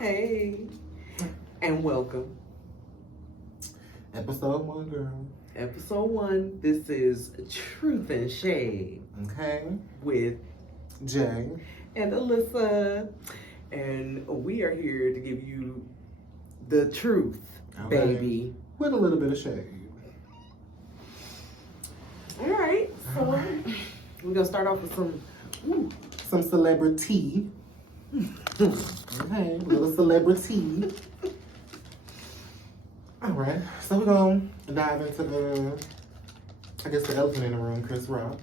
Hey, and welcome. Episode 1, girl. Episode 1. This is Truth and Shade Okay. with Jay. and Alyssa. And we are here to give you the truth, Okay. baby. With a little bit of shade. All right, so we're going to start off with Some celebrity. Okay. A little celebrity. Alright. So we're going to dive into, I guess, the elephant in the room, Chris Rock.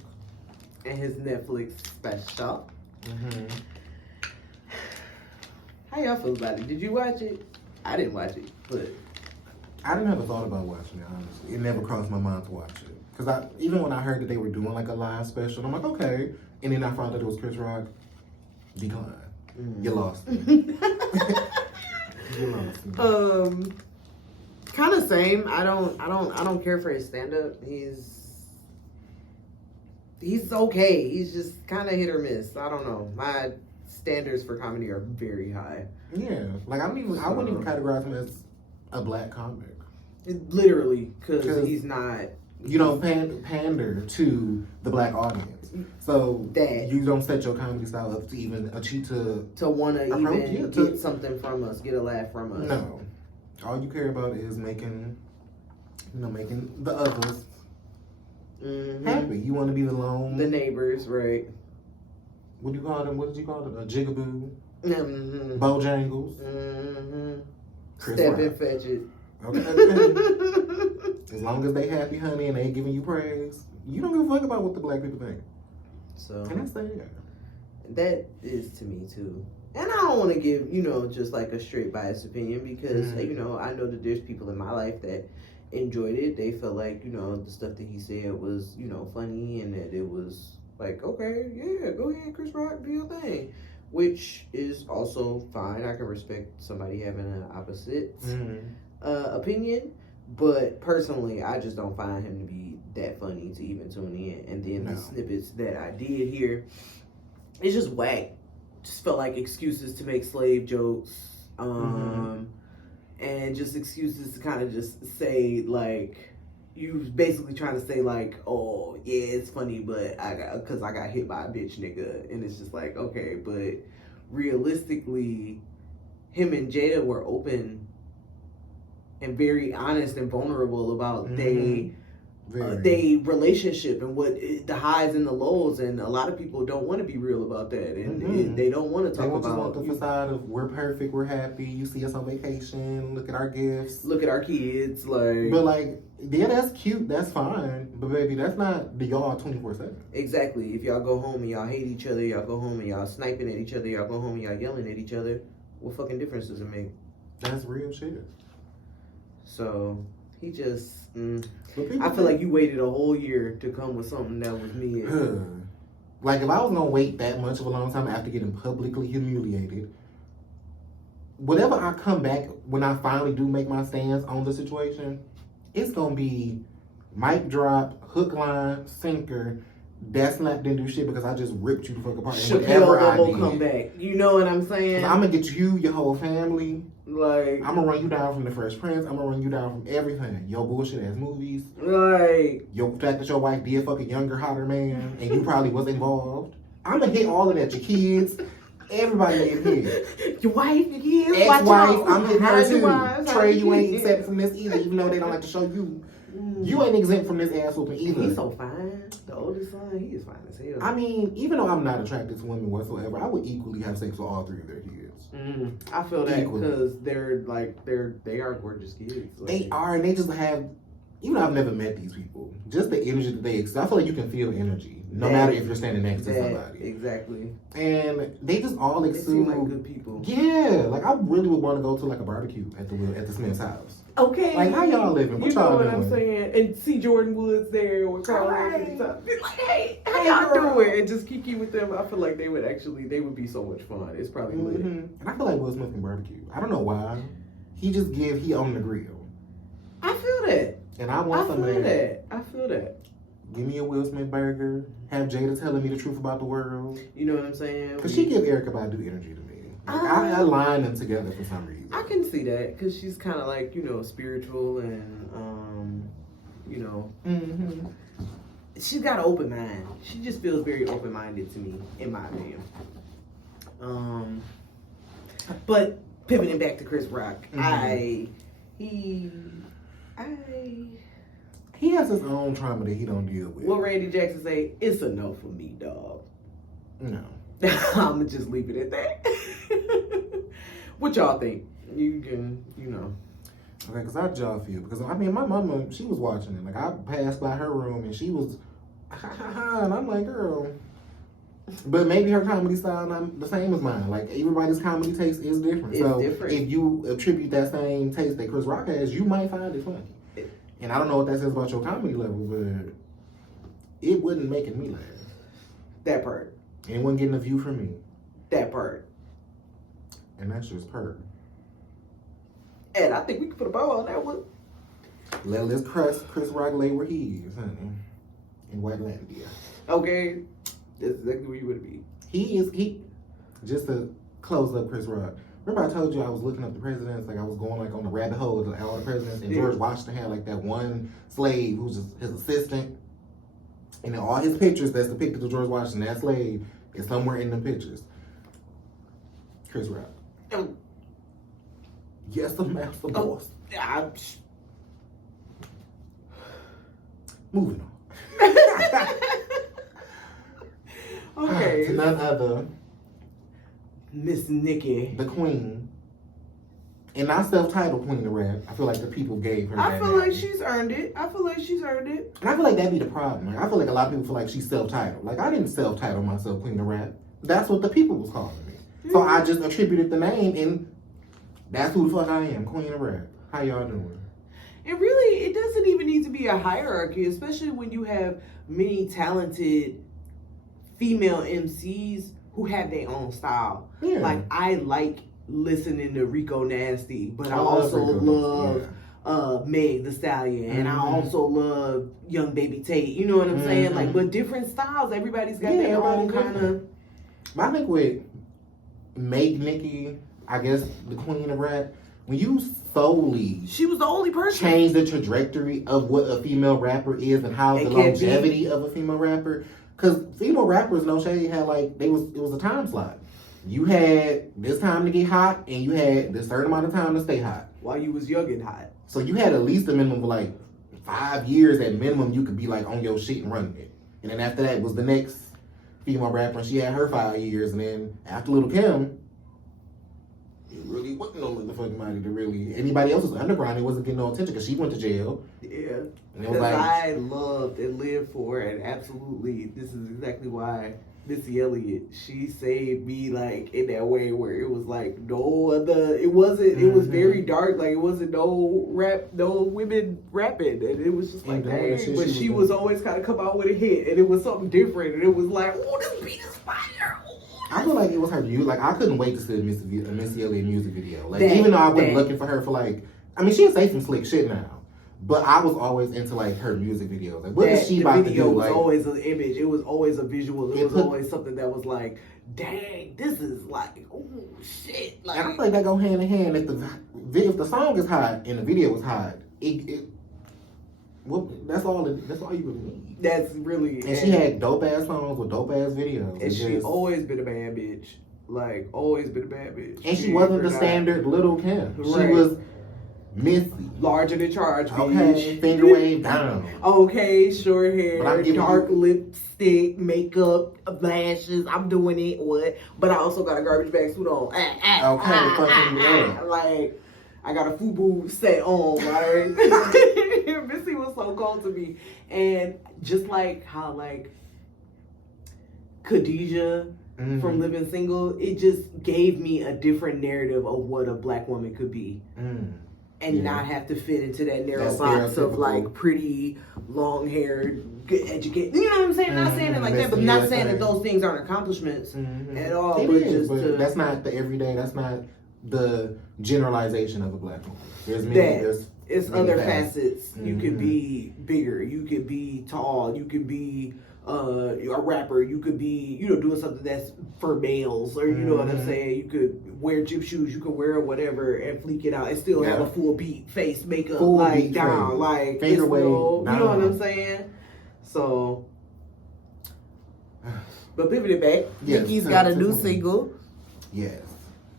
and his Netflix special. Mm-hmm. How y'all feel about it? Did you watch it? I didn't watch it, but I didn't ever thought about watching it, honestly. It never crossed my mind to watch it. Because even when I heard that they were doing like a live special, I'm like, okay. And then I found out it was Chris Rock. Decline. You lost me. You lost me. Kind of same. I don't care for his stand up. He's okay. He's just kind of hit or miss. I don't know. My standards for comedy are very high. Yeah, like I wouldn't even categorize him as a black comic. Literally, because 'Cause he's not. You don't pander to the black audience, so That. you don't set your comedy style up to even achieve To want to Approach, even yeah, get something from us, get a laugh from us. No, all you care about is making the others happy. You want to be the lone. The neighbors, right? What do you call them? What did you call them? A jigaboo, Mm-hmm. Bojangles, Mm-hmm. Chris Step Rock. and fetch it. Okay. As long as they happy, honey, and they giving you praise, you don't give a fuck about what the black people think. So And that's that. that is to me too. And I don't want to give, just like a straight biased opinion because, I know that there's people in my life that enjoyed it. They felt like, the stuff that he said was, funny and that it was like, okay, yeah, go ahead, Chris Rock, do your thing. Which is also fine. I can respect somebody having an opposite opinion. But personally, I just don't find him to be that funny to even tune in. And then the snippets that I did hear, it's just whack. Just felt like excuses to make slave jokes. And just excuses to kind of just say, like, you basically trying to say, like, oh, yeah, it's funny, but because I got hit by a bitch nigga. And it's just like, okay, but realistically, him and Jada were open and very honest and vulnerable about they relationship and what the highs and the lows, and a lot of people don't want to be real about that, and they don't want to talk about. They just want the facade of we're perfect, we're happy. You see us on vacation, look at our gifts, look at our kids, like. But like, yeah, that's cute, that's fine, but baby, that's not the y'all 24/7. Exactly. If y'all go home and y'all hate each other, y'all go home and y'all sniping at each other, y'all go home and y'all yelling at each other, what fucking difference does it make? That's real shit. So he just, I feel like you waited a whole year to come with something that was me. Like if I was gonna wait that much of a long time after getting publicly humiliated, whatever I come back when I finally do make my stance on the situation, it's gonna be mic drop, hook, line, sinker. That's not didn't do shit because I just ripped you the fuck apart. Chappelle double comeback. You know what I'm saying? I'm gonna get you, your whole family. Like, I'm gonna run you down from the Fresh Prince. I'm gonna run you down from everything. Your bullshit ass movies. Like, Your fact that your wife did fuck a younger, hotter man, and you probably was involved. I'm gonna hit all of that. Your kids, everybody in here. Your wife, your kids, ex-wife. I'm hitting her wives, too. Trey, you ain't exempt from this either, even though they don't like to show you. You ain't exempt from this ass whooping either. He's so fine. The oldest son, he is fine as hell. I mean, even though I'm not attracted to women whatsoever, I would equally have sex with all three of their kids. I feel that Equally. because they are gorgeous kids. Like, They are, and they just have. Even though I've never met these people, just the energy that they exude. I feel like you can feel energy, no matter if you're standing next to somebody. Exactly. And they just all They exude. seem like good people. Yeah, like I really would want to go to like a barbecue at the Smith's house. Okay. Like how y'all living? What you y'all know what doing? I'm saying? And see Jordan Woods there with Carl. Right. Be like, hey, how y'all doing? And just kiki with them. I feel like they would be so much fun. It's probably lit. And I feel like Will Smith can barbecue. I don't know why. He owned the grill. I feel that. And I want some of that. I feel that. Give me a Will Smith burger. Have Jada telling me the truth about the world. You know what I'm saying? Because she give Erykah Badu energy to me. I align them together for some reason. I can see that because she's kind of like, spiritual and, she's got an open mind. She just feels very open-minded to me, in my opinion. But pivoting back to Chris Rock, he has his own trauma that he don't deal with. What Randy Jackson say? It's a no for me, dog. No. I'ma just leave it at that. What y'all think? You can, Okay, because I jaw feel. Because, I mean, my mama, she was watching it. Like, I passed by her room and she was, and I'm like, girl. But maybe her comedy style not the same as mine. Like, everybody's comedy taste is different. It's different. If you attribute that same taste that Chris Rock has, you might find it funny. And I don't know what that says about your comedy level, but it wasn't making me laugh. That part. It wasn't getting a view from me. That part. And that's just per. And I think we can put a bow on that one. Let's Chris Rock lay where he is, honey. In Whitelandia. Okay. That's exactly where you would be. He just to close up Chris Rock. Remember I told you I was looking up the presidents, like I was going like on the rabbit hole of all the presidents, and George Washington had like that one slave who's just his assistant. And in all his pictures that's depicted of George Washington, that slave is somewhere in the pictures. Chris Rock. Yes, the master boss. Moving on. Okay. To none other. Miss Nikki. The queen. And not self-titled queen of rap. I feel like the people gave her I that feel name. like she's earned it. And I feel like that'd be the problem. Like, I feel like a lot of people feel like she's self-titled. Like, I didn't self-title myself queen of rap. That's what the people was calling me. So I just attributed the name, and that's who the fuck I am, queen of rap. How y'all doing? And really, it doesn't even need to be a hierarchy, especially when you have many talented female MCs who have their own style. Yeah. Like, I like listening to Rico Nasty, but I love also Rico love Meg the Stallion, and I also love Young Baby Tate. You know what I'm saying? Like, but different styles. Everybody's got their own kind of. I think with Meg Nicki, I guess the queen of rap, when you solely She was the only person. change the trajectory of what a female rapper is and how the longevity of a female rapper. Because female rappers, no shade, had like, it was a time slot. You had this time to get hot, and you had this certain amount of time to stay hot. While you was young and hot. So you had at least a minimum of like 5 years at minimum you could be like on your shit and running it. And then after that was the next female rapper, and she had her 5 years. And then after Lil' Kim, it really wasn't no motherfucking money to really. Anybody else was underground, it wasn't getting no attention because she went to jail. Yeah. And it was like, I loved and lived for, and absolutely, this is exactly why Missy Elliott, she saved me like in that way where it was like no other, it wasn't, it was very dark, like it wasn't no women rapping, and it was just like dang, but she was always kind of come out with a hit, and it was something different, and it was like, oh, this beat is fire. I feel like it was her music. Like, I couldn't wait to see a Missy Elliott music video. Like, even though I wasn't looking for her for like, I mean, she say some slick shit now. But I was always into like her music videos. Like, what is she about to do? The video was always an image. It was always a visual. It was always something that was like, dang, this is like, oh shit. Like, and I feel like that go hand in hand. If the song is hot and the video is hot, that's all you really need. That's really. And she had dope ass songs with dope ass videos. And she always been a bad bitch. Like, always been a bad bitch. And she wasn't the standard Lil' Kim. Right. She was Missy. Larger than charge, bitch. Okay, finger wave down. Okay, short hair, dark lipstick, makeup, lashes. I'm doing it. What? But I also got a garbage bag suit on. Like, I got a FUBU set on, right? Missy was so cold to me. And just like how, like, Khadijah from Living Single, it just gave me a different narrative of what a black woman could be. And not have to fit into that narrow box of like pretty, long haired, good educated. You know what I'm saying? Not saying it like that, but not saying that those things aren't accomplishments at all. But that's not the everyday. That's not the generalization of a black woman. There's other facets. You could be bigger. You could be tall. You could be a rapper. You could be, doing something that's for males, or you know what I'm saying. You could wear gym shoes. You could wear whatever and fleek it out, and still have a full beat face, makeup, full like down, face. Like fade away. You know what I'm saying? So, but pivoting back, Nicki's got a new single. Yes,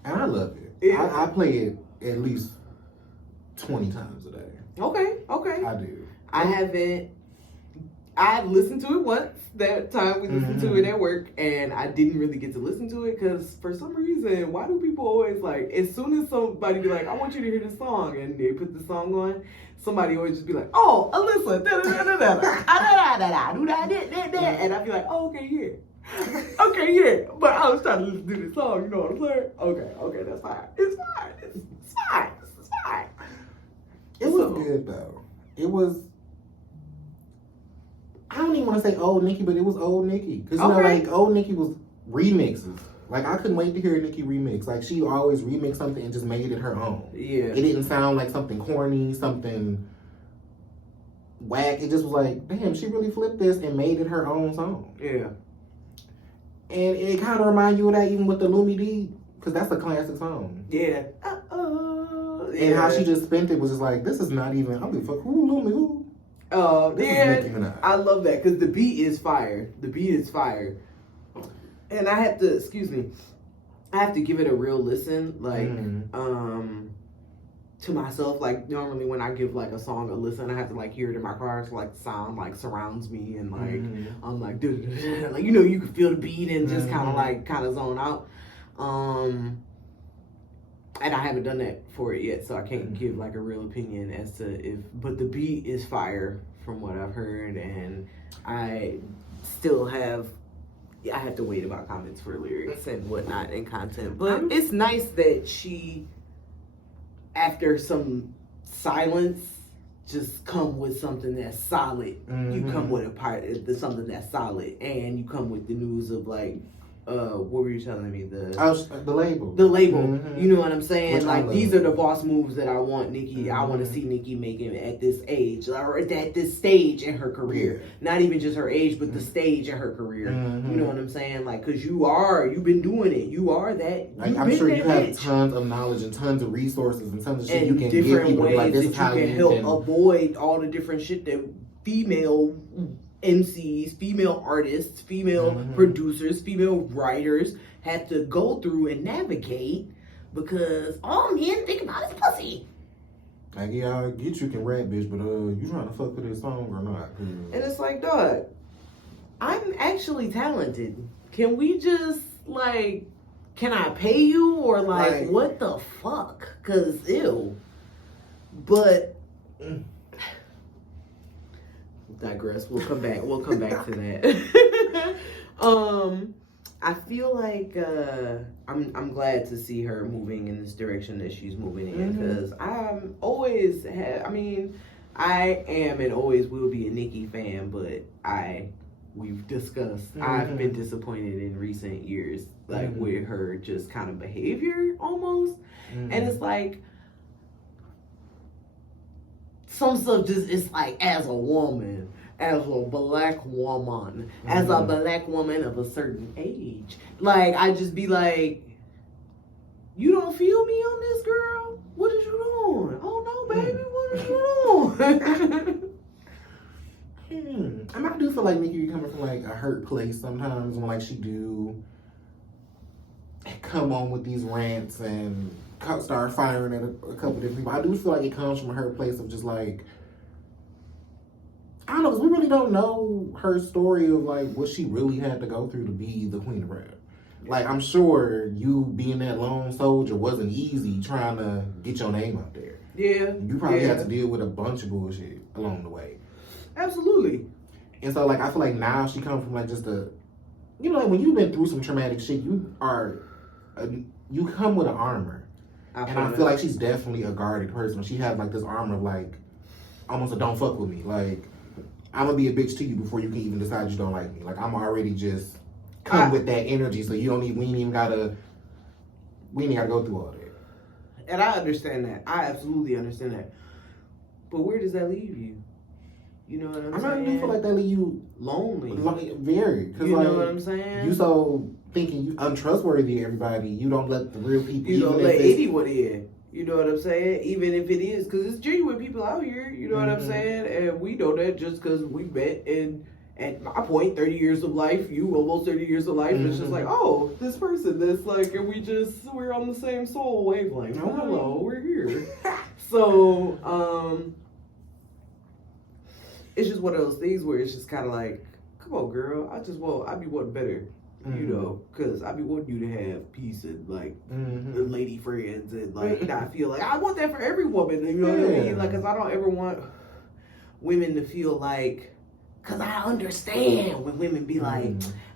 and I love it. I play it at least 20 times a day. Okay. I do. I haven't. I listened to it once. That time we listened to it at work, and I didn't really get to listen to it because for some reason, why do people always like? As soon as somebody be like, "I want you to hear this song," and they put the song on, somebody always just be like, "Oh, Alyssa, da da da da da da do that, and I be like, "Oh, okay, yeah, okay, yeah." But I was trying to listen to this song. You know what I'm saying? Okay, that's fine. It's fine. It's fine. It was good though. It was. I don't even want to say old Nicki, but it was old Nicki. Because, like, old Nicki was remixes. Like, I couldn't wait to hear a Nicki remix. Like, she always remixed something and just made it her own. Yeah. It didn't sound like something corny, something whack. It just was like, damn, she really flipped this and made it her own song. Yeah. And it kind of reminded you of that even with the Lumi D, because that's a classic song. Yeah. And how she just spent it was just like, this is not even, I don't give a fuck, who Lumi, who? Yeah, I love that because the beat is fire. And I have to give it a real listen, like, to myself. Like, normally when I give, like, a song a listen, I have to, like, hear it in my car, so, like, the sound, like, surrounds me, and, like, I'm, like, like, you can feel the beat and just kind of zone out. And I haven't done that for it yet, so I can't give like a real opinion as to but the beat is fire from what I've heard, and I still have to wait about comments for lyrics and whatnot and content. But it's nice that she, after some silence, just come with something that's solid. You come with something that's solid, and you come with the news of like, what were you telling me? The label. The label. You know what I'm saying? Which like, these are the boss moves that I want Nicki. I want to see Nicki making at this age, or at this stage in her career. Not even just her age, but the stage in her career. You know what I'm saying? Like, because you've been doing it. You are that. Like, I'm sure you have tons of knowledge and tons of resources and tons of shit you can give people. Ways like, this that is how you can help avoid all the different shit that female MCs, female artists, female producers, female writers have to go through and navigate, because all men think about is pussy. Like, yeah, I get you can rap, bitch, but you trying to fuck with this song or not? And it's like, dog, I'm actually talented. Can we just, like, can I pay you, or like, what the fuck? Cause ew. But digress. We'll come back to that. I feel like I'm glad to see her moving in this direction that she's moving in, because I am and always will be a Nicki fan, but we've discussed I've been disappointed in recent years, like with her just kind of behavior almost, and it's like some stuff just, it's like, as a woman, as a black woman, as a black woman of a certain age, like, I just be like, you don't feel me on this, girl? What is you doing? Oh no, baby, what is you doing? I mean, I do feel like Nicki be coming from like a hurt place sometimes, when like she do come on with these rants and start firing at a couple different people. I do feel like it comes from her place of just like, I don't know, because we really don't know her story of like what she really had to go through to be the queen of rap. Like, I'm sure you being that lone soldier wasn't easy trying to get your name out there. Yeah. You probably had to deal with a bunch of bullshit along the way. Absolutely. And so, like, I feel like now she comes from like just like when you've been through some traumatic shit, you come with an armor. And I feel like she's definitely a guarded person. She has like this armor of like, almost a don't fuck with me. Like, I'm gonna be a bitch to you before you can even decide you don't like me. Like, I'm already just come with that energy, so you don't need, we ain't even gotta go through all that. And I understand that. I absolutely understand that. But where does that leave you? You know what I'm I saying? really do feel like they leave you lonely. Very. Cause You like, know what I'm saying? You so thinking you untrustworthy to everybody. You don't let the real people. You don't let anyone in. You know what I'm saying? Even if it is, because it's genuine people out here. You know what I'm saying? And we know that just because we met and at my point, 30 years of life, you almost 30 years of life, it's just like, oh, this person, this like, and we're on the same soul wavelength. Oh, hello, we're here. So, it's just one of those things where it's just kind of like, come on, girl, I be wanting better. You know, because I be wanting you to have peace and like the lady friends and like not feel like I want that for every woman. You know what I mean? Like, because I don't ever want women to feel like, because I understand when women be like,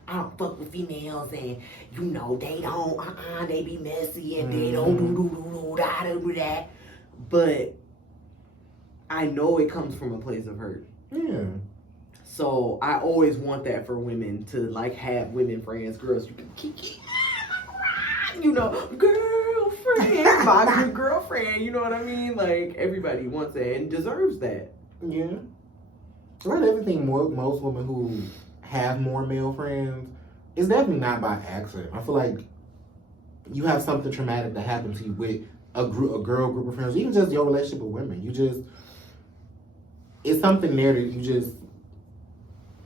I don't fuck with females and you know they don't they be messy and they don't do that. But I know it comes from a place of hurt. Yeah. So I always want that for women to like have women friends, girls you can kiki, you know, girlfriend, my good girlfriend. You know what I mean? Like everybody wants that and deserves that. Yeah. Not everything. Most women who have more male friends, it's definitely not by accident. I feel like you have something traumatic that happened to you with a girl group of friends, even just your relationship with women. It's something there that you just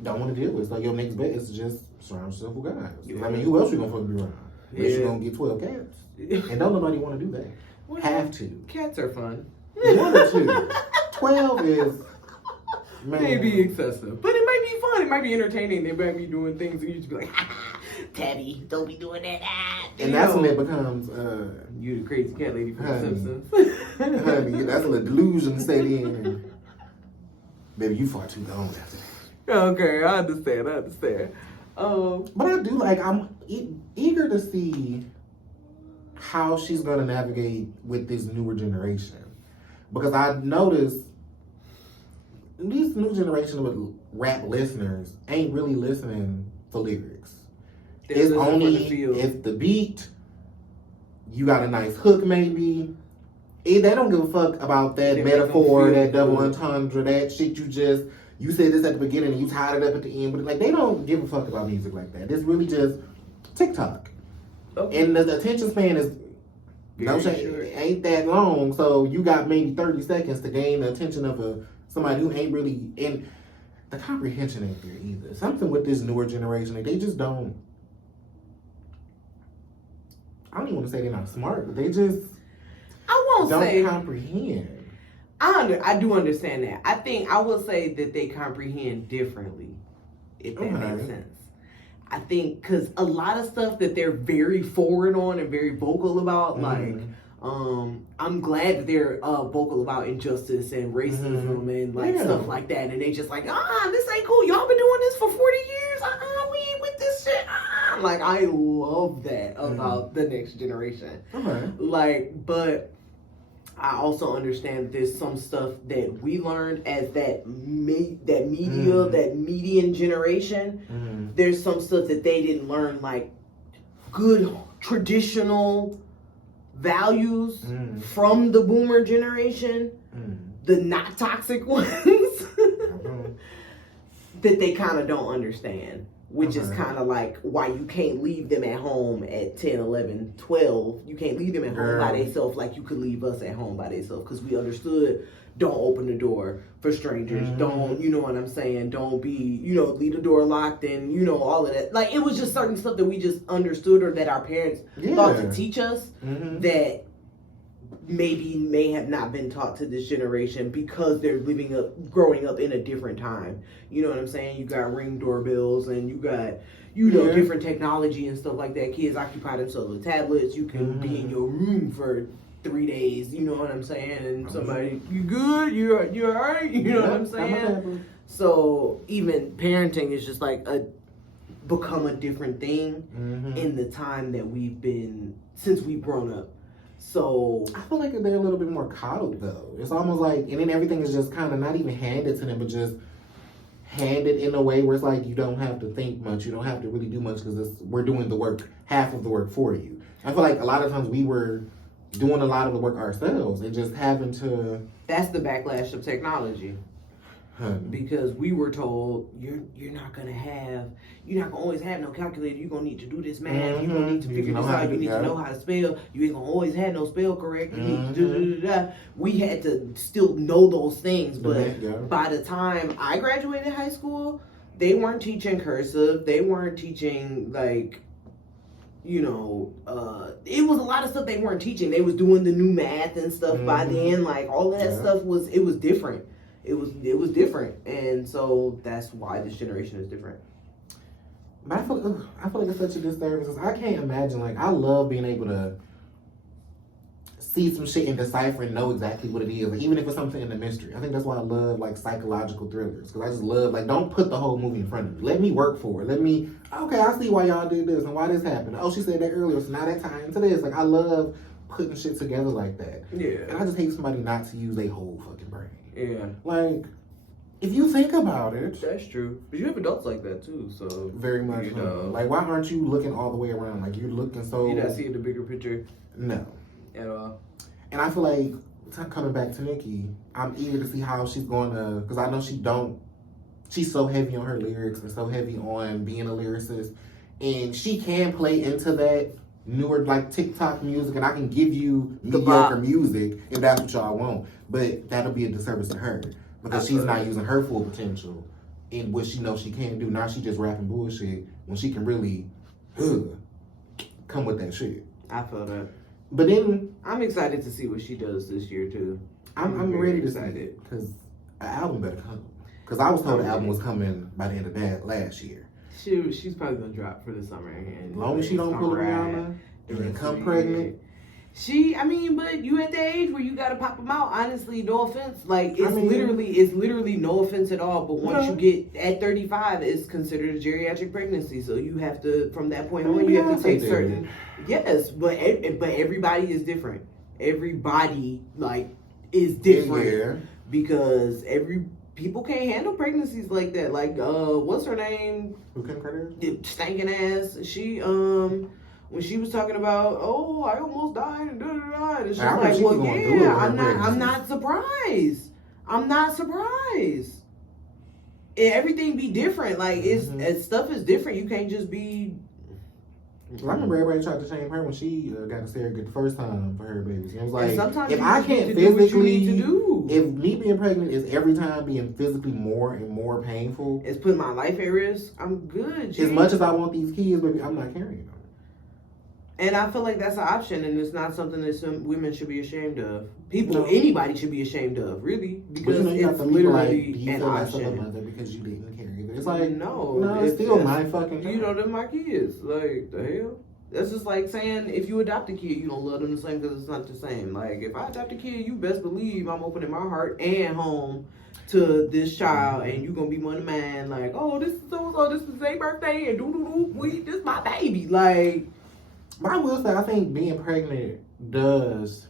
don't want to deal with. It's like your next bet is to just surround yourself with guys. Yeah. I mean, who else you gonna fucking be around? Unless you gonna get 12 cats. And don't nobody want to do that. Well, have to. Cats are fun. 1 or 2. 12 is... Man. Maybe excessive. But it might be fun. It might be entertaining. They might be doing things and you just be like, Tabby, don't be doing that. And that's when it becomes... you the crazy cat lady from The Simpsons. Honey, that's when the delusion set in. And, baby, you far too gone after that. Okay, I understand. But I do like, I'm eager to see how she's going to navigate with this newer generation. Because I noticed these new generation of rap listeners ain't really listening for lyrics. It's only if the beat, you got a nice hook maybe. They don't give a fuck about that metaphor, that double entendre, that shit you said this at the beginning and you tied it up at the end. But like, they don't give a fuck about music like that. It's really just TikTok. Okay. And the attention span is ain't that long. So you got maybe 30 seconds to gain the attention of somebody who ain't really, and the comprehension ain't there either. Something with this newer generation, like they just don't, I don't even want to say they're not smart, but they just don't comprehend. I do understand that. I think I will say that they comprehend differently, if that makes sense. I think because a lot of stuff that they're very forward on and very vocal about, like, I'm glad that they're vocal about injustice and racism and like stuff like that. And they just like, this ain't cool. Y'all been doing this for 40 years. We ain't with this shit. Like, I love that about the next generation. Like, but I also understand that there's some stuff that we learned as that media, that median generation. There's some stuff that they didn't learn, like good traditional values from the boomer generation, the not toxic ones, that they kind of don't understand. Which is kind of like why you can't leave them at home at 10, 11, 12. You can't leave them at home by themselves like you could leave us at home by themselves. Because we understood, don't open the door for strangers. Don't, you know what I'm saying? Don't be, leave the door locked and, all of that. Like, it was just certain stuff that we just understood or that our parents thought to teach us that may have not been taught to this generation because they're growing up in a different time. You know what I'm saying? You got Ring doorbells and you got, different technology and stuff like that. Kids occupy themselves with tablets. You can be in your room for 3 days. You know what I'm saying? And somebody, you good? You all right? You know what I'm saying? So even parenting is just like become a different thing in the time that since we've grown up. So I feel like they're a little bit more coddled though. It's almost like, and then everything is just kind of not even handed to them, but just handed in a way where it's like you don't have to think much, you don't have to really do much because we're doing the work, half of the work for you. I feel like a lot of times we were doing a lot of the work ourselves and just having to. That's the backlash of technology. Because we were told you're not gonna always have no calculator. You're gonna need to do this math. You're gonna need to figure this out. You need to know how to spell. You ain't gonna always have no spell correct. You need to do. We had to still know those things, but by the time I graduated high school, they weren't teaching cursive. They weren't teaching like, it was a lot of stuff they weren't teaching. They was doing the new math and stuff by then. Like all of that stuff was different. It was different, and so that's why this generation is different. But I feel like it's such a disservice. I can't imagine. Like, I love being able to see some shit and decipher and know exactly what it is, like, even if it's something in the mystery. I think that's why I love like psychological thrillers, because I just love, like, don't put the whole movie in front of me. Let me work for it. Okay, I see why y'all did this and why this happened. Oh, she said that earlier, so now that ties into this. Like, I love putting shit together like that. Yeah. And I just hate somebody not to use their whole fucking brain. Yeah. Like, if you think about it. That's true. But you have adults like that too, so. Very much. Like, why aren't you looking all the way around? Like, you're looking so. You're not seeing the bigger picture? No. At all. And I feel like, coming back to Nikki, I'm eager to see how she's going to, because I know she's so heavy on her lyrics and so heavy on being a lyricist. And she can play into that newer, like, TikTok music, and I can give you mediocre music if that's what y'all want. But that'll be a disservice to her, because she's not using her full potential in what she knows she can do. Now she just rapping bullshit when she can really come with that shit. I feel that. But then I'm excited to see what she does this year too. I'm ready to see it, because an album better come. Because I was told the album was coming by the end of that last year. She's probably gonna drop for the summer. And as long as she don't pull a Rihanna and come pregnant. But you at the age where you gotta pop them out. Honestly, no offense. Like, it's literally no offense at all. But once you get at 35, it's considered a geriatric pregnancy. So you have to, from that point on, you have to take certain. Yes, but everybody is different. Everybody is different because people can't handle pregnancies like that. Like, what's her name? Who Kim Kardashian? Stinking ass. She when she was talking about, oh, I almost died and da-da-da. And she's like, well, yeah, I'm not surprised. I'm not surprised. Everything be different. Like, stuff is different. You can't just be. Well, I remember everybody tried to shame her when she got a surrogate the first time for her babies. And it was like, if I can't physically, if me being pregnant is every time being physically more and more painful, it's putting my life at risk, I'm good. As much as I want these kids, baby, I'm not carrying them. And I feel like that's an option, and it's not something that some women should be ashamed of. Anybody should be ashamed of, really, because it's literally an option. Because you didn't carry them. It's like, no, it's still my fucking child. They're my kids. Like, the hell? That's just like saying if you adopt a kid, you don't love them the same because it's not the same. Like, if I adopt a kid, you best believe I'm opening my heart and home to this child, and you gonna be one of mine. Like, oh, this is so-and-so, this is their birthday, and this is my baby. Like. But I will say, I think being pregnant does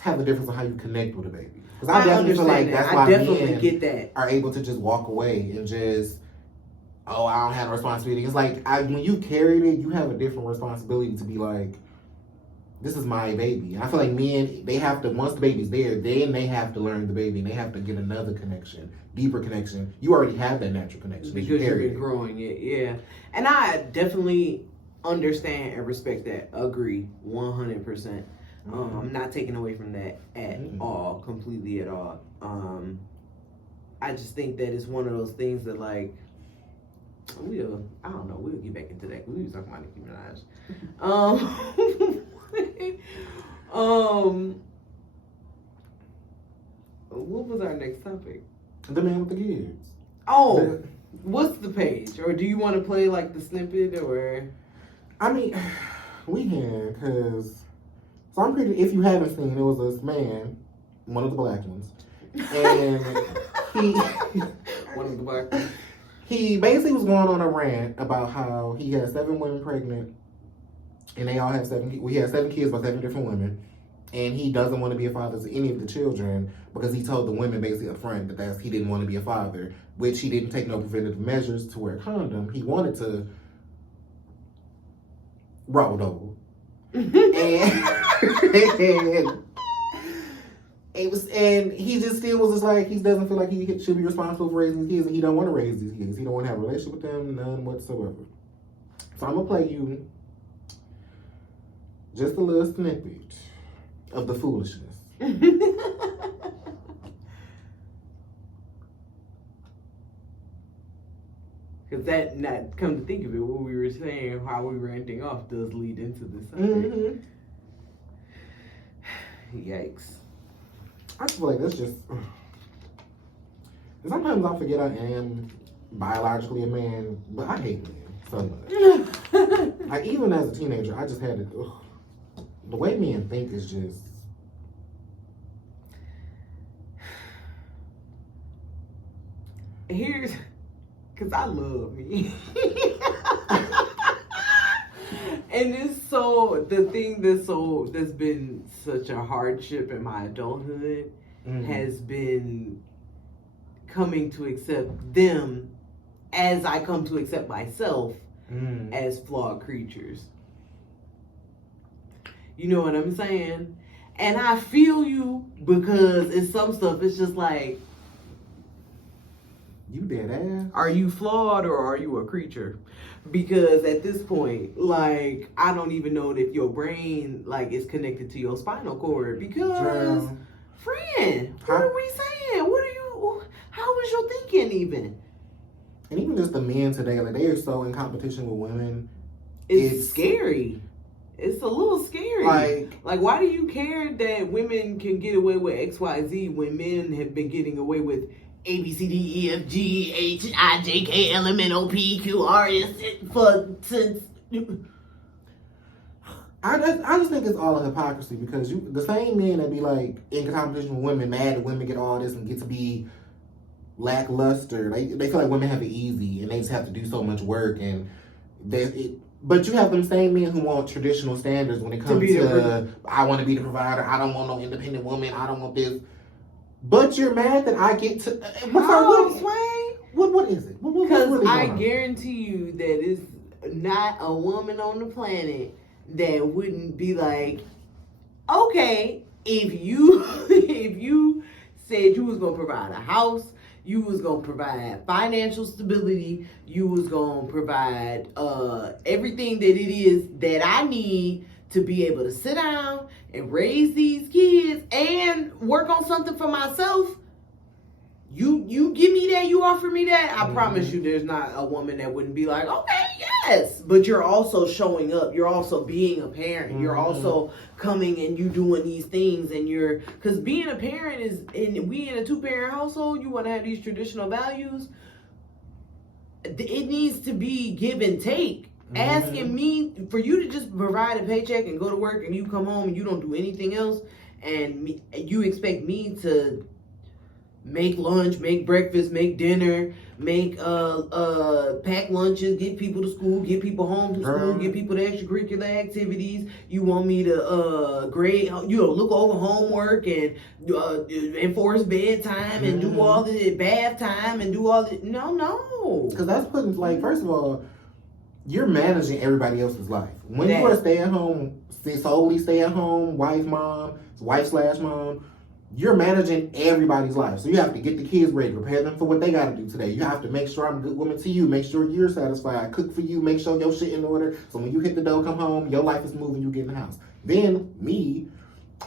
have a difference on how you connect with a baby. Because I definitely feel like that's why men get that. Are able to just walk away and just, oh, I don't have a responsibility. It's like, when you carried it, you have a different responsibility to be like, this is my baby. And I feel like men, they have to, once the baby's there, then they have to learn the baby, and they have to get another connection, deeper connection. You already have that natural connection. Because you've been growing it, yeah. And I definitely understand and respect that. Agree 100%. I'm not taking away from that at all, completely at all. I just think that it's one of those things that, like, we'll get back into that. We were talking about Nicki Minaj. What was our next topic? The man with the kids. Oh, what's the page? Or do you want to play like the snippet or? I mean, we can, because, so I'm pretty, if you haven't seen, it was this man, one of the black ones, and one of the black ones. He basically was going on a rant about how he had 7 women pregnant, and they all have 7 kids. He had 7 kids by 7 different women, and he doesn't want to be a father to any of the children because he told the women basically up front that he didn't want to be a father, which he didn't take no preventative measures to wear a condom. He wanted to roll over. and And he just still was just like, he doesn't feel like he should be responsible for raising his kids, and he don't want to raise these kids. He don't want to have a relationship with them, none whatsoever. So I'm gonna play you just a little snippet of the foolishness. Because that, not come to think of it, what we were saying, how we were ending off, does lead into the subject. Yikes. I just feel like that's just. Sometimes I forget I am biologically a man, but I hate men so much. Like, even as a teenager, I just had to. The way men think is just. Here's. Because I love me. And it's so, the thing that's been such a hardship in my adulthood has been coming to accept them as I come to accept myself as flawed creatures. You know what I'm saying? And I feel you, because it's some stuff, it's just like, you dead ass. are you flawed or are you a creature? Because at this point, like, I don't even know if your brain, like, is connected to your spinal cord. Because, friend, what are we saying? How is your thinking even? And even just the men today, like, they are so in competition with women. It's scary. It's a little scary. Like, why do you care that women can get away with XYZ when men have been getting away with A, B, C, D, E, F, G, H, I, J, K, L, M, N, O, P, Q, R, S, since. I just think it's all a hypocrisy, because the same men that be like in competition with women, mad that women get all this and get to be lackluster. They feel like women have it easy and they just have to do so much work, and but you have them same men who want traditional standards when it comes to I want to be the provider. I don't want no independent woman. I don't want this. But you're mad that I get to. What is it? Because I guarantee you that it's not a woman on the planet that wouldn't be like, okay, if you said you was gonna provide a house, you was gonna provide financial stability, you was gonna provide everything that it is that I need to be able to sit down and raise these kids and work on something for myself. You give me that, you offer me that, I promise you there's not a woman that wouldn't be like, okay, yes. But you're also showing up. You're also being a parent. You're also coming and you doing these things, and because being a parent is, and we in a 2-parent household, you want to have these traditional values. It needs to be give and take. Asking me for you to just provide a paycheck and go to work and you come home and you don't do anything else, and you expect me to make lunch, make breakfast, make dinner, make pack lunches, get people to school, get people home from school, get people to extracurricular activities. You want me to grade, look over homework and enforce bedtime and do all the bath time and do all the no. Because that's putting, like, first of all, you're managing everybody else's life. When you are stay-at-home, solely stay-at-home, wife/mom, you're managing everybody's life. So you have to get the kids ready, prepare them for what they got to do today. You have to make sure I'm a good woman to you, make sure you're satisfied, cook for you, make sure your shit in order. So when you hit the door, come home, your life is moving, you get in the house. Then me,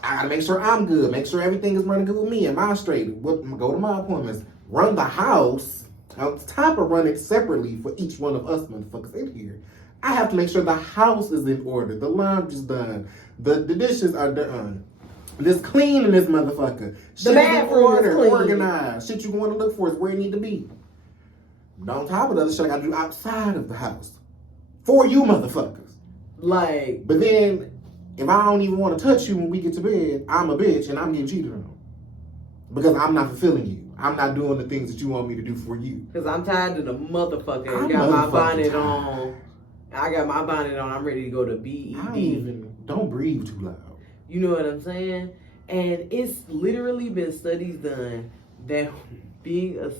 I got to make sure I'm good, make sure everything is running good with me. Am I straight? Go to my appointments, run the house. On top of running separately for each one of us motherfuckers in here, I have to make sure the house is in order, the laundry's done, the dishes are done. This clean in this motherfucker. Shit is in order, organized. Shit you want to look for is where it need to be. But on top of the other shit I gotta do outside of the house. For you motherfuckers. Like. But then, if I don't even want to touch you when we get to bed, I'm a bitch and I'm getting cheated on. Because I'm not fulfilling you. I'm not doing the things that you want me to do for you. Because I'm tired of the motherfucker. I got my bonnet on. I'm ready to go to BED. Don't breathe too loud. You know what I'm saying? And it's literally been studies done that being a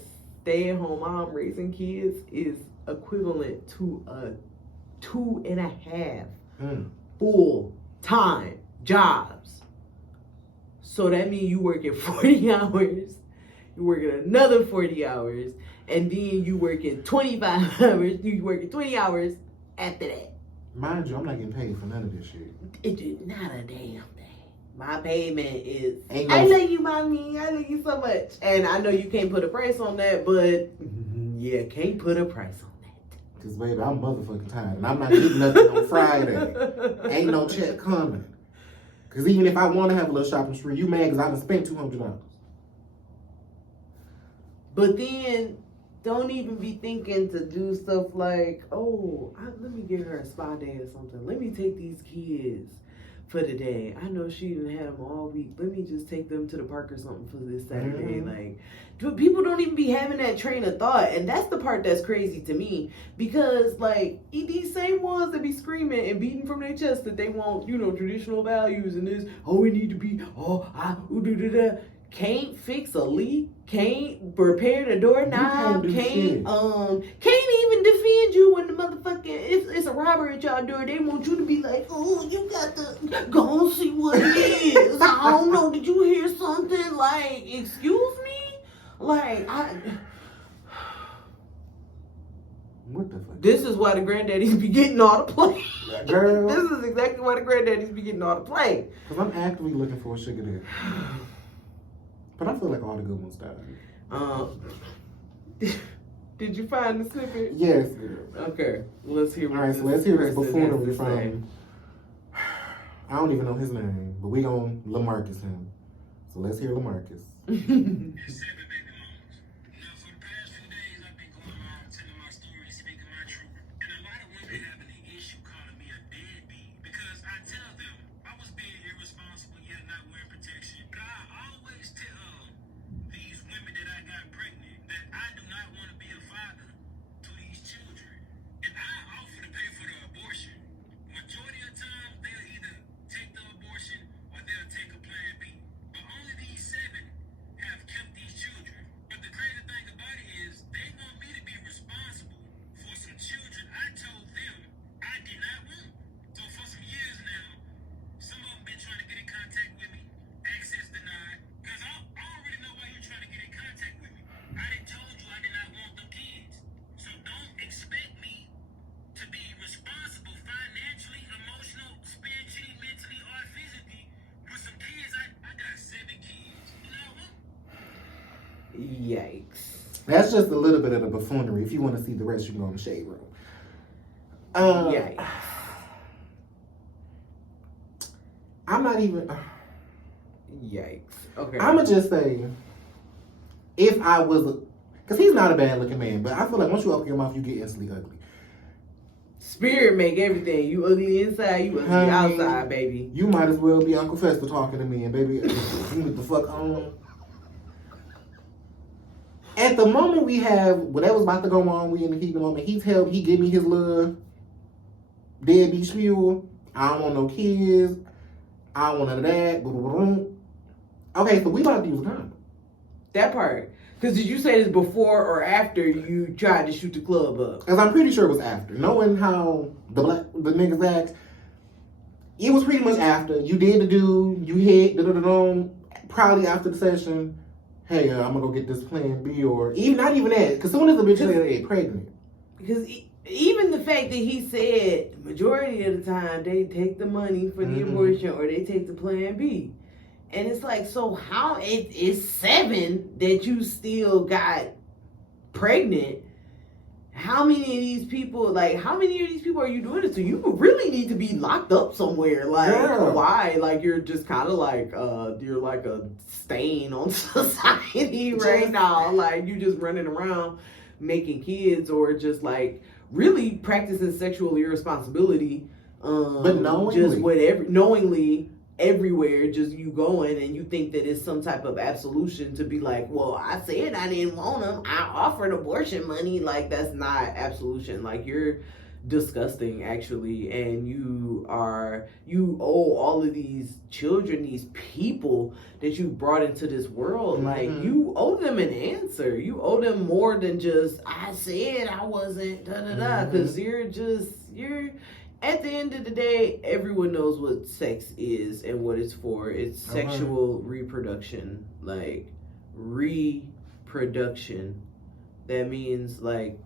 stay-at-home mom raising kids is equivalent to a 2.5 full-time jobs. So that means you working 40 hours, you working another 40 hours, and then you working 25 hours, you working 20 hours after that. Mind you, I'm not getting paid for none of this shit. It is not a damn thing. My payment is, Ain't I no- love you, mommy. I love you so much. And I know you can't put a price on that, but yeah, can't put a price on that. Cause baby, I'm motherfucking tired, and I'm not getting nothing on Friday. Ain't no check coming. Cause even if I want to have a little shopping spree, you mad because I done spent $200. But then, don't even be thinking to do stuff like, oh, let me get her a spa day or something. Let me take these kids for the day. I know she didn't have them all week. Let me just take them to the park or something for this Saturday. Mm-hmm. Like, people don't even be having that train of thought. And that's the part that's crazy to me. Because, like, these same ones that be screaming and beating from their chest that they want, traditional values and this, we need to be, can't fix a leak, can't repair the doorknob, can't even defend you when the motherfucking it's a robbery at y'all door. They want you to be like, oh, you got to go and see what it is. I don't know, did you hear something? Like, excuse me? Like, What the fuck? this is why the granddaddies be getting all the play. Girl. This is exactly why the granddaddies be getting all the play. Cause I'm actively looking for a sugar daddy. But I feel like all the good ones died. Did you find the snippet? Yes, girl. Okay, let's hear. All right, so let's hear this person buffoonery has to say. from. I don't even know his name, but we gonna Lamarcus him. So let's hear Lamarcus. Yikes. That's just a little bit of the buffoonery. If you want to see the rest, you can go in the shade room. Yikes. I'm not even. Yikes. Okay. I'ma just say, if I was, because he's not a bad looking man, but I feel like once you open your mouth, you get instantly ugly. Spirit make everything. You ugly inside, you ugly outside, baby. You might as well be Uncle Fester talking to me, and baby, you need the fuck on. At the moment we have whatever's about to go on, we in the heat of the moment. He give me his little deadbeat spiel. I don't want no kids. I don't want none of that. Okay, so we about to use a condom. That part. Because did you say this before or after you tried to shoot the club up? Because I'm pretty sure it was after. Knowing how the niggas act, it was pretty much after. You did the dude, you hit, probably after the session, hey, I'm going to go get this plan B, or even not even that. Because soon as the bitch get pregnant. Because even the fact that he said majority of the time they take the money for the abortion or they take the plan B. And it's like, so how it's 7 that you still got pregnant. How many of these people are you doing it to? You really need to be locked up somewhere. Like, why? Like, you're just kind of like, you're like a stain on society right now. Like, you just running around making kids or just like really practicing sexual irresponsibility. But knowingly. Just whatever, knowingly. Everywhere, just you going and you think that it's some type of absolution to be like, well, I said I didn't want them. I offered abortion money. Like, that's not absolution. Like, you're disgusting, actually, and you owe all of these children, these people that you brought into this world. Like, you owe them an answer. You owe them more than just I said I wasn't because you're at the end of the day, everyone knows what sex is and what it's for. It's sexual reproduction, like reproduction. That means like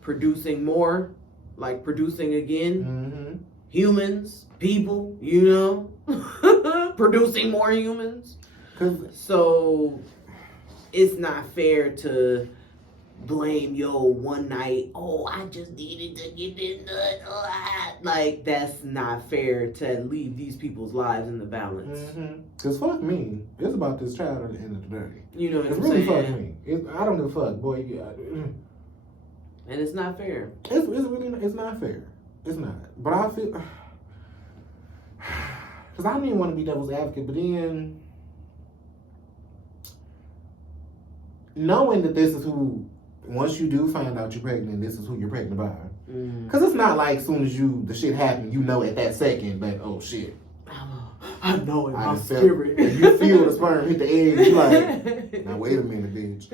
producing more, like producing again. Mm-hmm. Humans, people, producing more humans. So it's not fair to blame one night. Oh, I just needed to get this nut. Like that's not fair to leave these people's lives in the balance. Cause fuck me, it's about this child at the end of the day. You know what it's I'm really saying? Fuck me. I don't give a fuck, boy. And it's not fair. It's really not fair. It's not. But I feel because I don't even want to be devil's advocate, but then knowing that this is who, once you do find out you're pregnant, this is who you're pregnant by. Because it's not like as soon as the shit happened, at that second that, oh shit. I know in my spirit. You feel the sperm hit the egg, you're like, now wait a minute, bitch.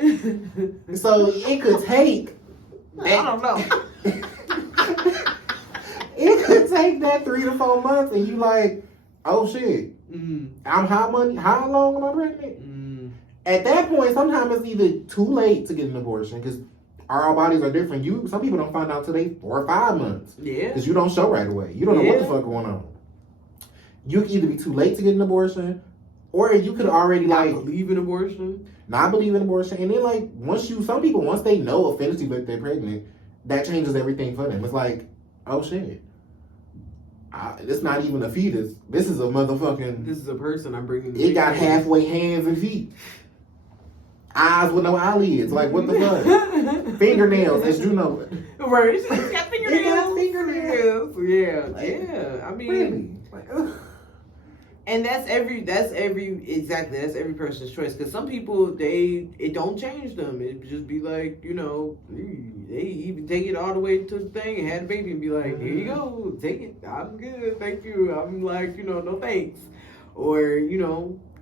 So it could take I don't know. It could take that 3 to 4 months and you like, oh shit. I'm how long am I pregnant? At that point, sometimes it's either too late to get an abortion because our bodies are different. Some people don't find out till they 4 or 5 months. Yeah. Because you don't show right away. You don't know what the fuck going on. You can either be too late to get an abortion, or you could already not believe in abortion. Not believe in abortion, and then like some people once they know offensively that they're pregnant, that changes everything for them. It's like, oh shit. It's not even a fetus. This is a motherfucking. This is a person I'm bringing. It got halfway hands and feet, eyes with no eyelids. Like what the fuck? Fingernails, as you know. Right, it's got fingernails. It got fingernails. Yeah, like, yeah. I mean, really? Like, ugh. And that's every person's choice. Because some people it don't change them. It just be like they even take it all the way to the thing and had a baby and be like, here you go, take it. I'm good, thank you. I'm like no thanks, or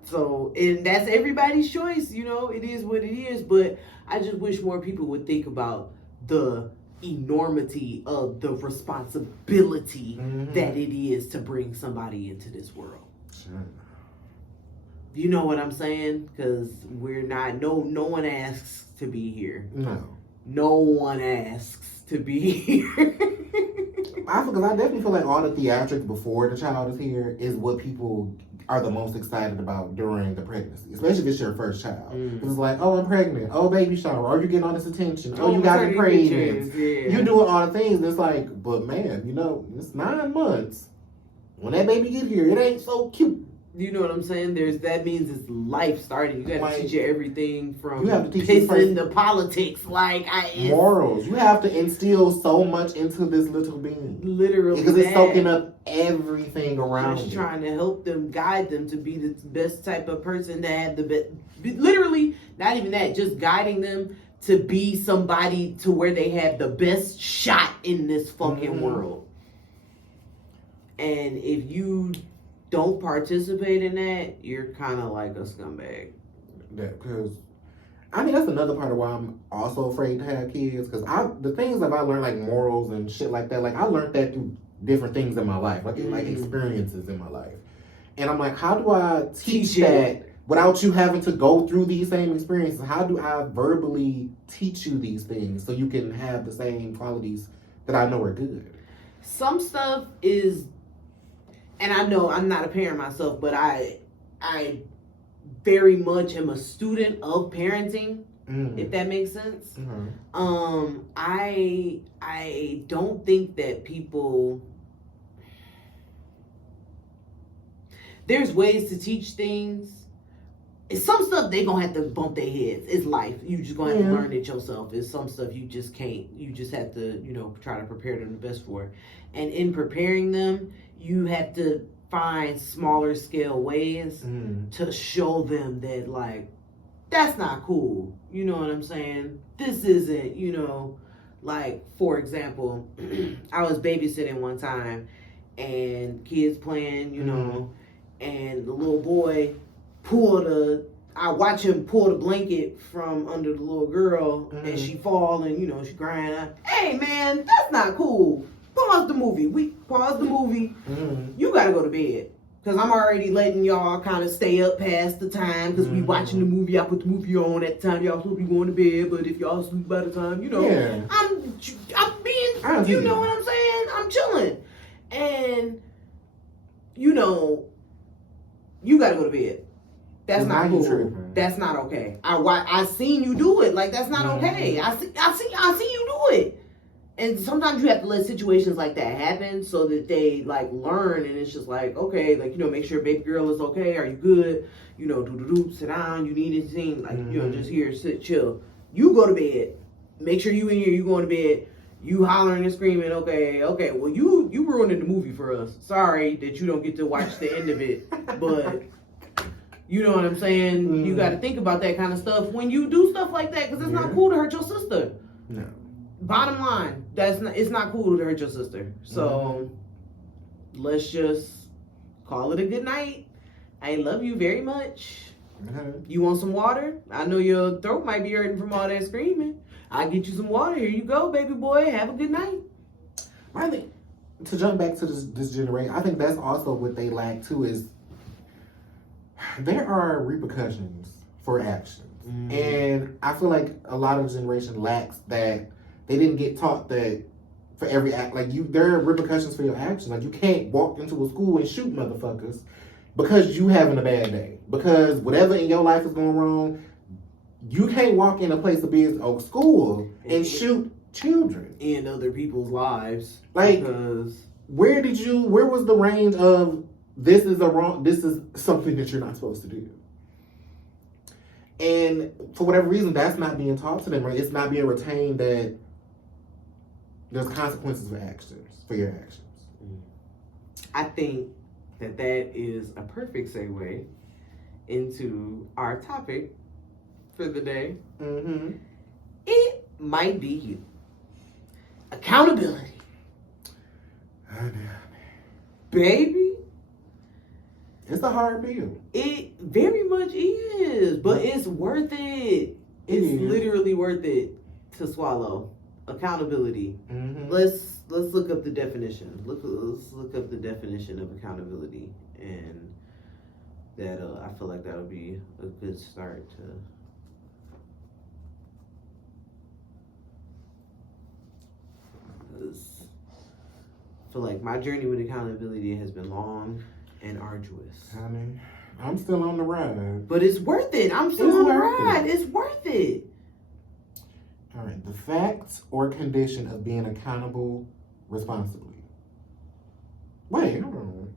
So and that's everybody's choice. It is what it is. But I just wish more people would think about the enormity of the responsibility that it is to bring somebody into this world. Sure. You know what I'm saying? Because we're not. No one asks to be here. No one asks to be here. I definitely feel like all the theatrics before the child is here is what people are the most excited about during the pregnancy, especially if it's your first child. It's like, oh, I'm pregnant. Oh, baby shower. Oh, you're getting all this attention. Oh, you got the cravings. Yeah. You're doing all the things. And it's like, but man, it's 9 months. When that baby get here, it ain't so cute. You know what I'm saying? That means it's life starting. You got to teach you everything from pissing to politics, morals. You have to instill so much into this little being, literally, because it's soaking up everything around. Just trying to help them, guide them to be the best type of person to have the best. Literally, not even that, just guiding them to be somebody to where they have the best shot in this fucking world. And if you don't participate in that, you're kind of like a scumbag. Because I think that's another part of why I'm also afraid to have kids. Because the things that I learned, like morals and shit like that, like I learned that through different things in my life, like experiences in my life. And I'm like, how do I teach that without you having to go through these same experiences? How do I verbally teach you these things so you can have the same qualities that I know are good? Some stuff is. And I know I'm not a parent myself, but I very much am a student of parenting, if that makes sense. I don't think that people. There's ways to teach things. It's some stuff they gonna have to bump their heads. It's life. You just gonna have to learn it yourself. It's some stuff you just can't. You just have to, try to prepare them the best for. And in preparing them, you have to find smaller scale ways to show them that, like, that's not cool. You know what I'm saying? This isn't, like, for example, I was babysitting one time and kids playing, and the little boy I watch him pull the blanket from under the little girl and she fall and, she crying out, hey man, that's not cool. Pause the movie. We pause the movie. Mm-hmm. You gotta go to bed. Because I'm already letting y'all kind of stay up past the time. Because we watching the movie. I put the movie on at the time y'all supposed to be going to bed. But if y'all sleep by the time, you know, Yeah. I'm being, you know what I'm saying? I'm chilling. And, you know, you gotta go to bed. That's not cool. That's not okay. I seen you do it. Like, that's not okay. I see you do it. And sometimes you have to let situations like that happen so that they like learn, and it's just like, okay, like, you know, make sure baby girl is okay. Are you good? You know, sit down. You need anything? Like, you know, just here, sit, chill. You go to bed. Make sure you in here. You going to bed. You hollering and screaming. Okay. Well, you ruining the movie for us. Sorry that you don't get to watch the end of it, but you know what I'm saying. You got to think about that kind of stuff when you do stuff like that, because it's not cool to hurt your sister. No. Bottom line, it's not cool to hurt your sister. So let's just call it a good night. I love you very much. You want some water? I know your throat might be hurting from all that screaming. I'll get you some water. Here you go, baby boy. Have a good night. I think, to jump back to this generation, I think that's also what they lack too, is there are repercussions for actions. And I feel like a lot of the generation lacks that. They didn't get taught that for every act, like there are repercussions for your actions. Like, you can't walk into a school and shoot motherfuckers because you having a bad day. Because whatever in your life is going wrong, you can't walk in a place of business or school and shoot children. In other people's lives. Like, because where was the range of this is something that you're not supposed to do? And for whatever reason, that's not being taught to them, right? It's not being retained that there's consequences for your actions. I think that is a perfect segue into our topic for the day. It might be you. Accountability. Baby. It's a hard pill. It very much is, but it's worth it. It's literally worth it to swallow. Accountability. Let's look up the definition. Let's look up the definition of accountability, and that I feel like that'll be a good start to. I feel like my journey with accountability has been long and arduous. I'm still on the ride, but it's worth it. I'm still on the ride. It's worth it. All right, the fact or condition of being accountable responsibly. Wait, hold on.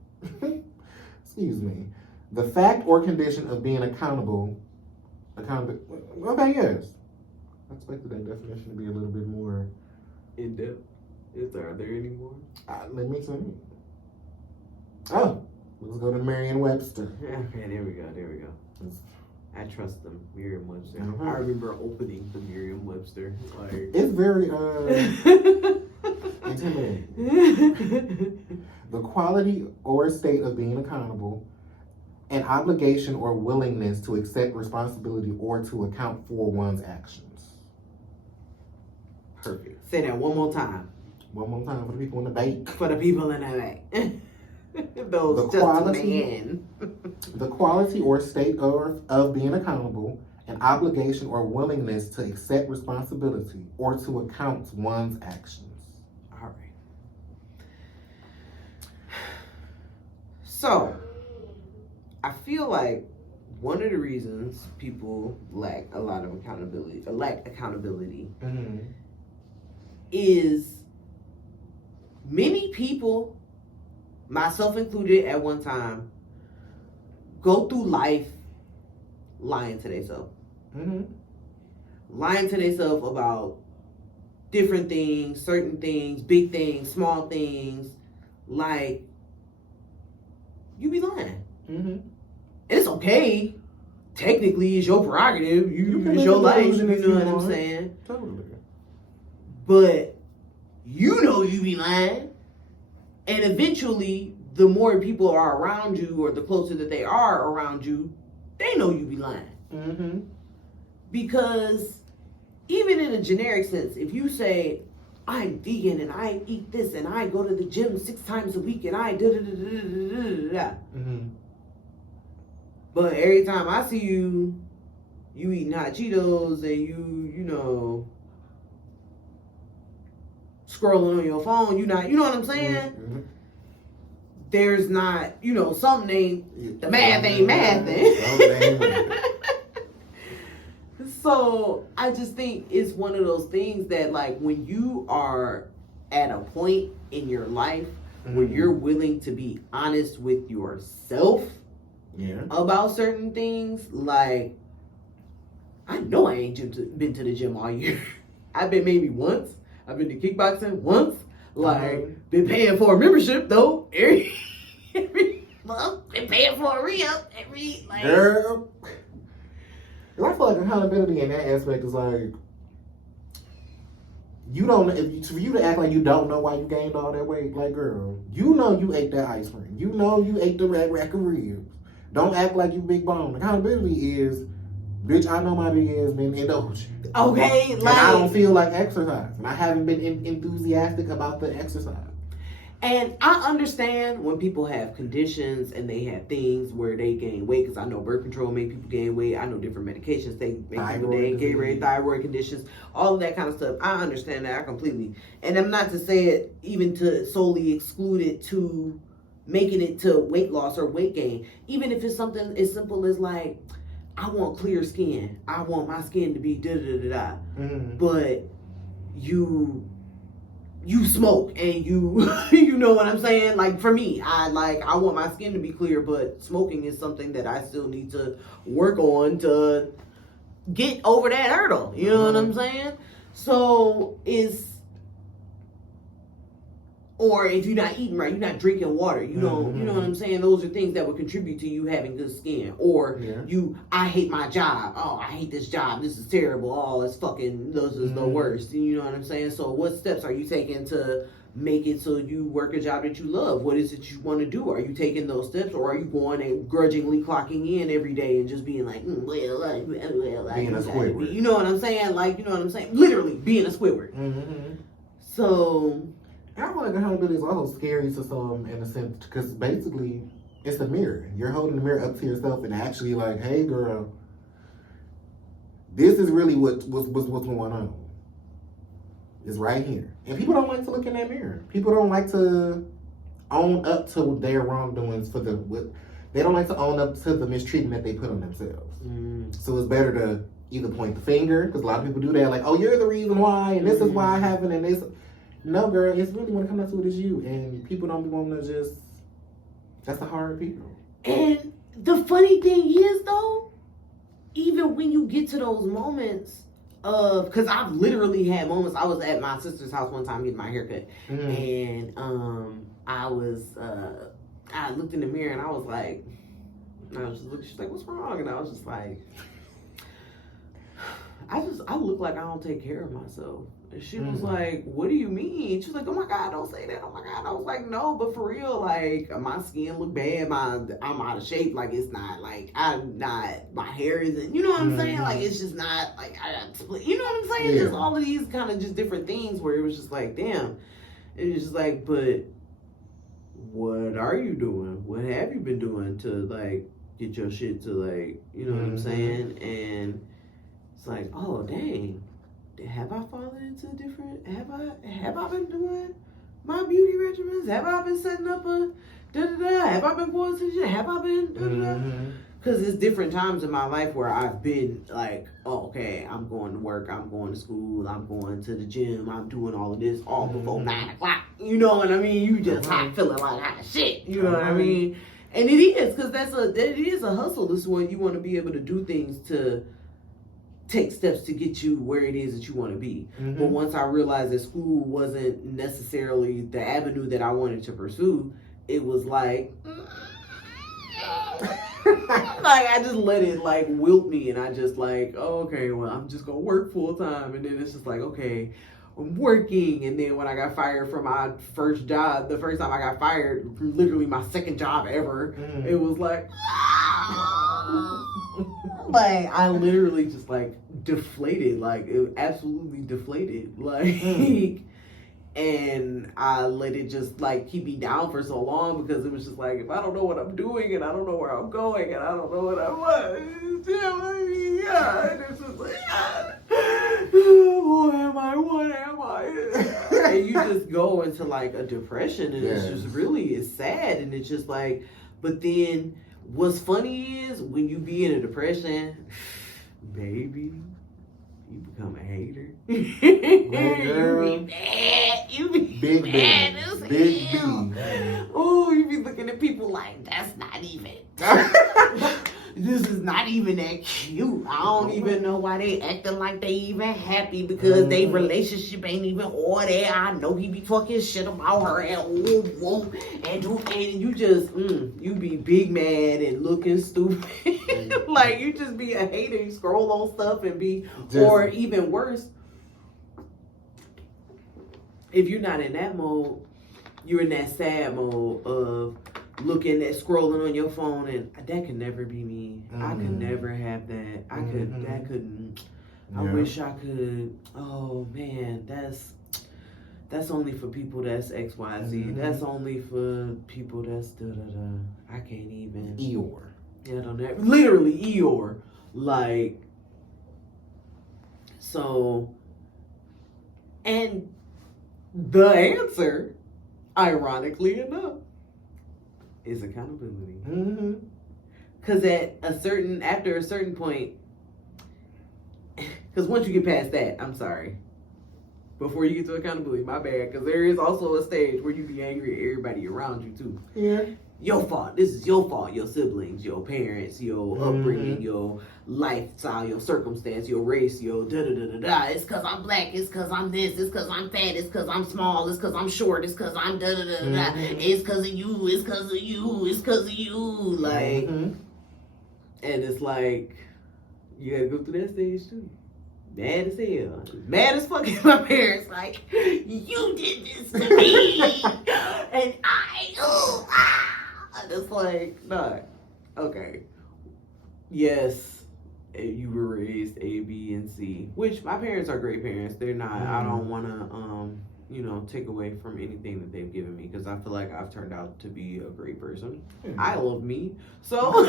Excuse me. The fact or condition of being accountable. Okay, yes. I expected that definition to be a little bit more in depth. Are there any more? Let me see. Oh, let's go to Merriam-Webster. Okay, there we go. I trust them, Merriam-Webster. Mm-hmm. I remember opening the Merriam-Webster. Like, it's very intimidating. The quality or state of being accountable, an obligation or willingness to accept responsibility or to account for one's actions. Perfect. Say that one more time. One more time for the people in the back. For the people in the back. Those the quality, the quality or state of being accountable, an obligation or willingness to accept responsibility or to account one's actions. All right. So, I feel like one of the reasons people lack a lot of accountability, is many people, myself included at one time, go through life lying to themselves. Lying to themselves about different things, certain things, big things, small things. Like, you be lying. And it's okay. Technically, it's your prerogative. It's your life. You know what I'm saying? Totally. But you know you be lying. And eventually, the more people are around you, or the closer that they are around you, they know you be lying. Because even in a generic sense, if you say, I'm vegan and I eat this and I go to the gym 6 times a week and I da da da da da da da. Mm-hmm. But every time I see you, you eating hot Cheetos and you know, scrolling on your phone. You not, you know what I'm saying? Mm-hmm. There's not, you know, something ain't, the math ain't mathing. So I just think it's one of those things that, like, when you are at a point in your life where you're willing to be honest with yourself about certain things, like, I know I ain't been to the gym all year. I've been maybe once. I've been to kickboxing once. Like, been paying for a membership though. Every month, been paying for a re-up every, like. Girl. And I feel like accountability in that aspect is like, you don't, for you to act like you don't know why you gained all that weight, like, girl, you know you ate that ice cream. You know you ate the rack of ribs. Don't act like you big bone. Accountability is, bitch, I know my big ass been indulged. Okay, like. And I don't feel like exercising. I haven't been enthusiastic about the exercise. And I understand when people have conditions and they have things where they gain weight, because I know birth control make people gain weight. I know different medications they make people gain weight, thyroid conditions, all of that kind of stuff. I understand that. I completely. And I'm not to say it even to solely exclude it to making it to weight loss or weight gain. Even if it's something as simple as like, I want clear skin. I want my skin to be da-da-da-da-da. Mm-hmm. But you smoke and you you know what I'm saying? Like, for me, I want my skin to be clear, but smoking is something that I still need to work on to get over that hurdle. You know what I'm saying? So or if you're not eating right, you're not drinking water, you know, you know what I'm saying? Those are things that would contribute to you having good skin. Or I hate my job. Oh, I hate this job. This is terrible. Oh, it's fucking, this is the worst. You know what I'm saying? So what steps are you taking to make it so you work a job that you love? What is it you want to do? Are you taking those steps, or are you going and grudgingly clocking in every day and just being like, being a Squidward? You know what I'm saying? Like, you know what I'm saying? Literally being a Squidward. Mm-hmm. So I feel like accountability is also scary to some in a sense, because basically it's a mirror. You're holding the mirror up to yourself and actually like, hey girl, this is really what's going on. It's right here. And people don't like to look in that mirror. People don't like to own up to their wrongdoings they don't like to own up to the mistreatment that they put on themselves. So it's better to either point the finger, because a lot of people do that, like, oh, you're the reason why, and this is why I haven't, and this. No, girl, it's really when it comes down to it, it's you. And people don't want to just, that's the hard people. And the funny thing is, though, even when you get to those moments of, because I've literally had moments, I was at my sister's house one time getting my hair cut. And I looked in the mirror and I was like, she's like, what's wrong? And I was just like, I look like I don't take care of myself. And she was like, what do you mean? She was like, oh my God, don't say that. Oh my God. I was like, no, but for real, like, my skin look bad. I'm out of shape. Like, it's not, like, I'm not, my hair isn't, you know what I'm saying? Like, it's just not, like, I got split. You know what I'm saying? Just all of these kind of just different things where it was just like, damn. And it's just like, but what are you doing? What have you been doing to, like, get your shit to, like, you know what I'm saying? And it's like, oh, dang. Have I fallen into different, have I been doing my beauty regimens? Have I been setting up a da-da-da? Have I been going to the gym? Have I been da-da-da? Because it's different times in my life where I've been like, oh, okay, I'm going to work, I'm going to school, I'm going to the gym, I'm doing all of this all before 9 o'clock. You know what I mean? You just hot, feeling like hot shit. You know what I mean? And it is, because it is a hustle. This is when you want to be able to do things to take steps to get you where it is that you want to be. But once I realized that school wasn't necessarily the avenue that I wanted to pursue, it was like, like, I just let it like wilt me, and I just like, oh, okay, well, I'm just gonna work full time. And then it's just like, okay, I'm working. And then when I got fired from my first job, the first time I got fired, literally my second job ever, it was like, like, I literally just like deflated, like, it absolutely deflated, like, And I let it just like keep me down for so long because it was just like, if I don't know what I'm doing and I don't know where I'm going and I don't know what I want, yeah, and it's just like, who am I? What am I? And you just go into like a depression, and it's just really, it's sad, and it's just like, but then what's funny is when you be in a depression, baby, you become a hater. Girl. You be mad. You be Big mad B. as Big hell. B. Oh, you be looking at people like, that's not even. This is not even that cute. I don't even know why they acting like they even happy because they relationship ain't even all there. I know he be talking shit about her and you just you be big mad and looking stupid. Like you just be a hater. You scroll on stuff and be, or even worse, if you're not in that mode, you're in that sad mode of looking at scrolling on your phone, and that could never be me. I could never have that. I couldn't. I wish I could. Oh man, that's only for people that's XYZ. That's only for people that's da da da. I can't even. Eeyore. Yeah, don't ever, literally Eeyore. Like, so, and the answer, ironically enough, is accountability. Because after a certain point, because once you get past that, I'm sorry, before you get to accountability, my bad, because there is also a stage where you be angry at everybody around you too. Yeah. Your fault. This is your fault. Your siblings, your parents, your upbringing, your lifestyle, your circumstance, your race, your da-da-da-da-da. It's because I'm black. It's because I'm this. It's because I'm fat. It's because I'm small. It's because I'm short. It's because I'm da-da-da-da-da. It's because of you. It's because of you. It's because of you. Like, and it's like, you gotta go through that stage too. Mad as hell. Mad as fucking my parents. Like, you did this to me. And and it's like, nah. Okay. Yes, you were raised A, B, and C. Which my parents are great parents. They're not. I don't want to, take away from anything that they've given me because I feel like I've turned out to be a great person. I love me, so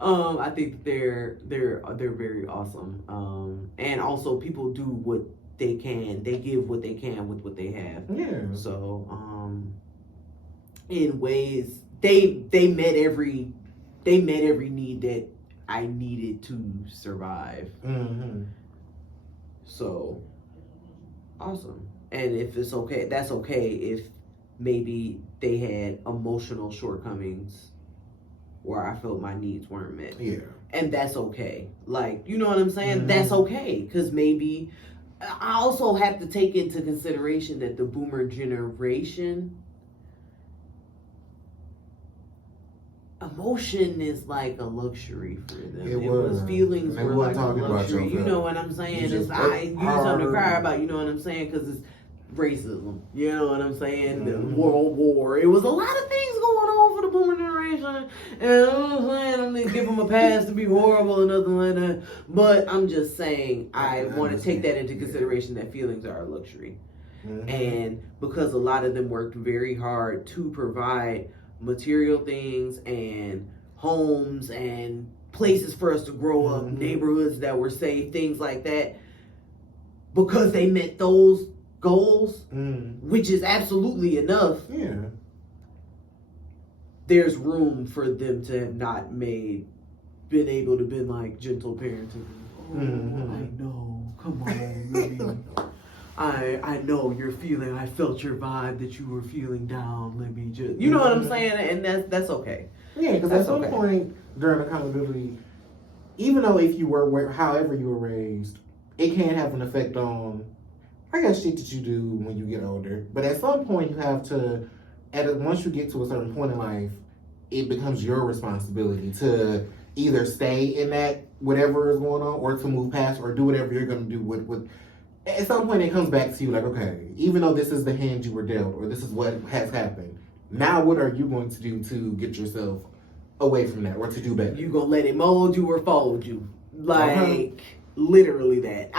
I think they're very awesome. And also people do what they can. They give what they can with what they have. Yeah. So in ways they met every need that I needed to survive. So awesome. And if it's okay, that's okay if maybe they had emotional shortcomings where I felt my needs weren't met. Yeah. And that's okay. Like, you know what I'm saying? That's okay. Because maybe I also have to take into consideration that the boomer generation, emotion is like a luxury for them. It was feelings were like a luxury. You know what I'm saying? It's I use something to cry about. You know what I'm saying? Because it's racism. You know what I'm saying? The World War. It was a lot of things going on for the boomer generation. And I'm gonna give them a pass to be horrible and nothing like that. But I'm just saying I want to take that into consideration that feelings are a luxury. And because a lot of them worked very hard to provide material things and homes and places for us to grow up, neighborhoods that were safe, things like that, because they met those goals, which is absolutely enough. Yeah. There's room for them to have not been able to be like gentle parenting. I know. Come on, baby. I know you're feeling, I felt your vibe that you were feeling down. Let me just, you know what I'm saying? And that's okay. Yeah, because at some point during accountability, even though if you were, however you were raised, it can have an effect on, I guess, shit that you do when you get older. But at some point you have to, once you get to a certain point in life, it becomes your responsibility to either stay in that, whatever is going on, or to move past, or do whatever you're going to do with at some point it comes back to you like, okay, even though this is the hand you were dealt, or this is what has happened, now what are you going to do to get yourself away from that, or to do better? You gonna let it mold you or fold you? Like, literally that.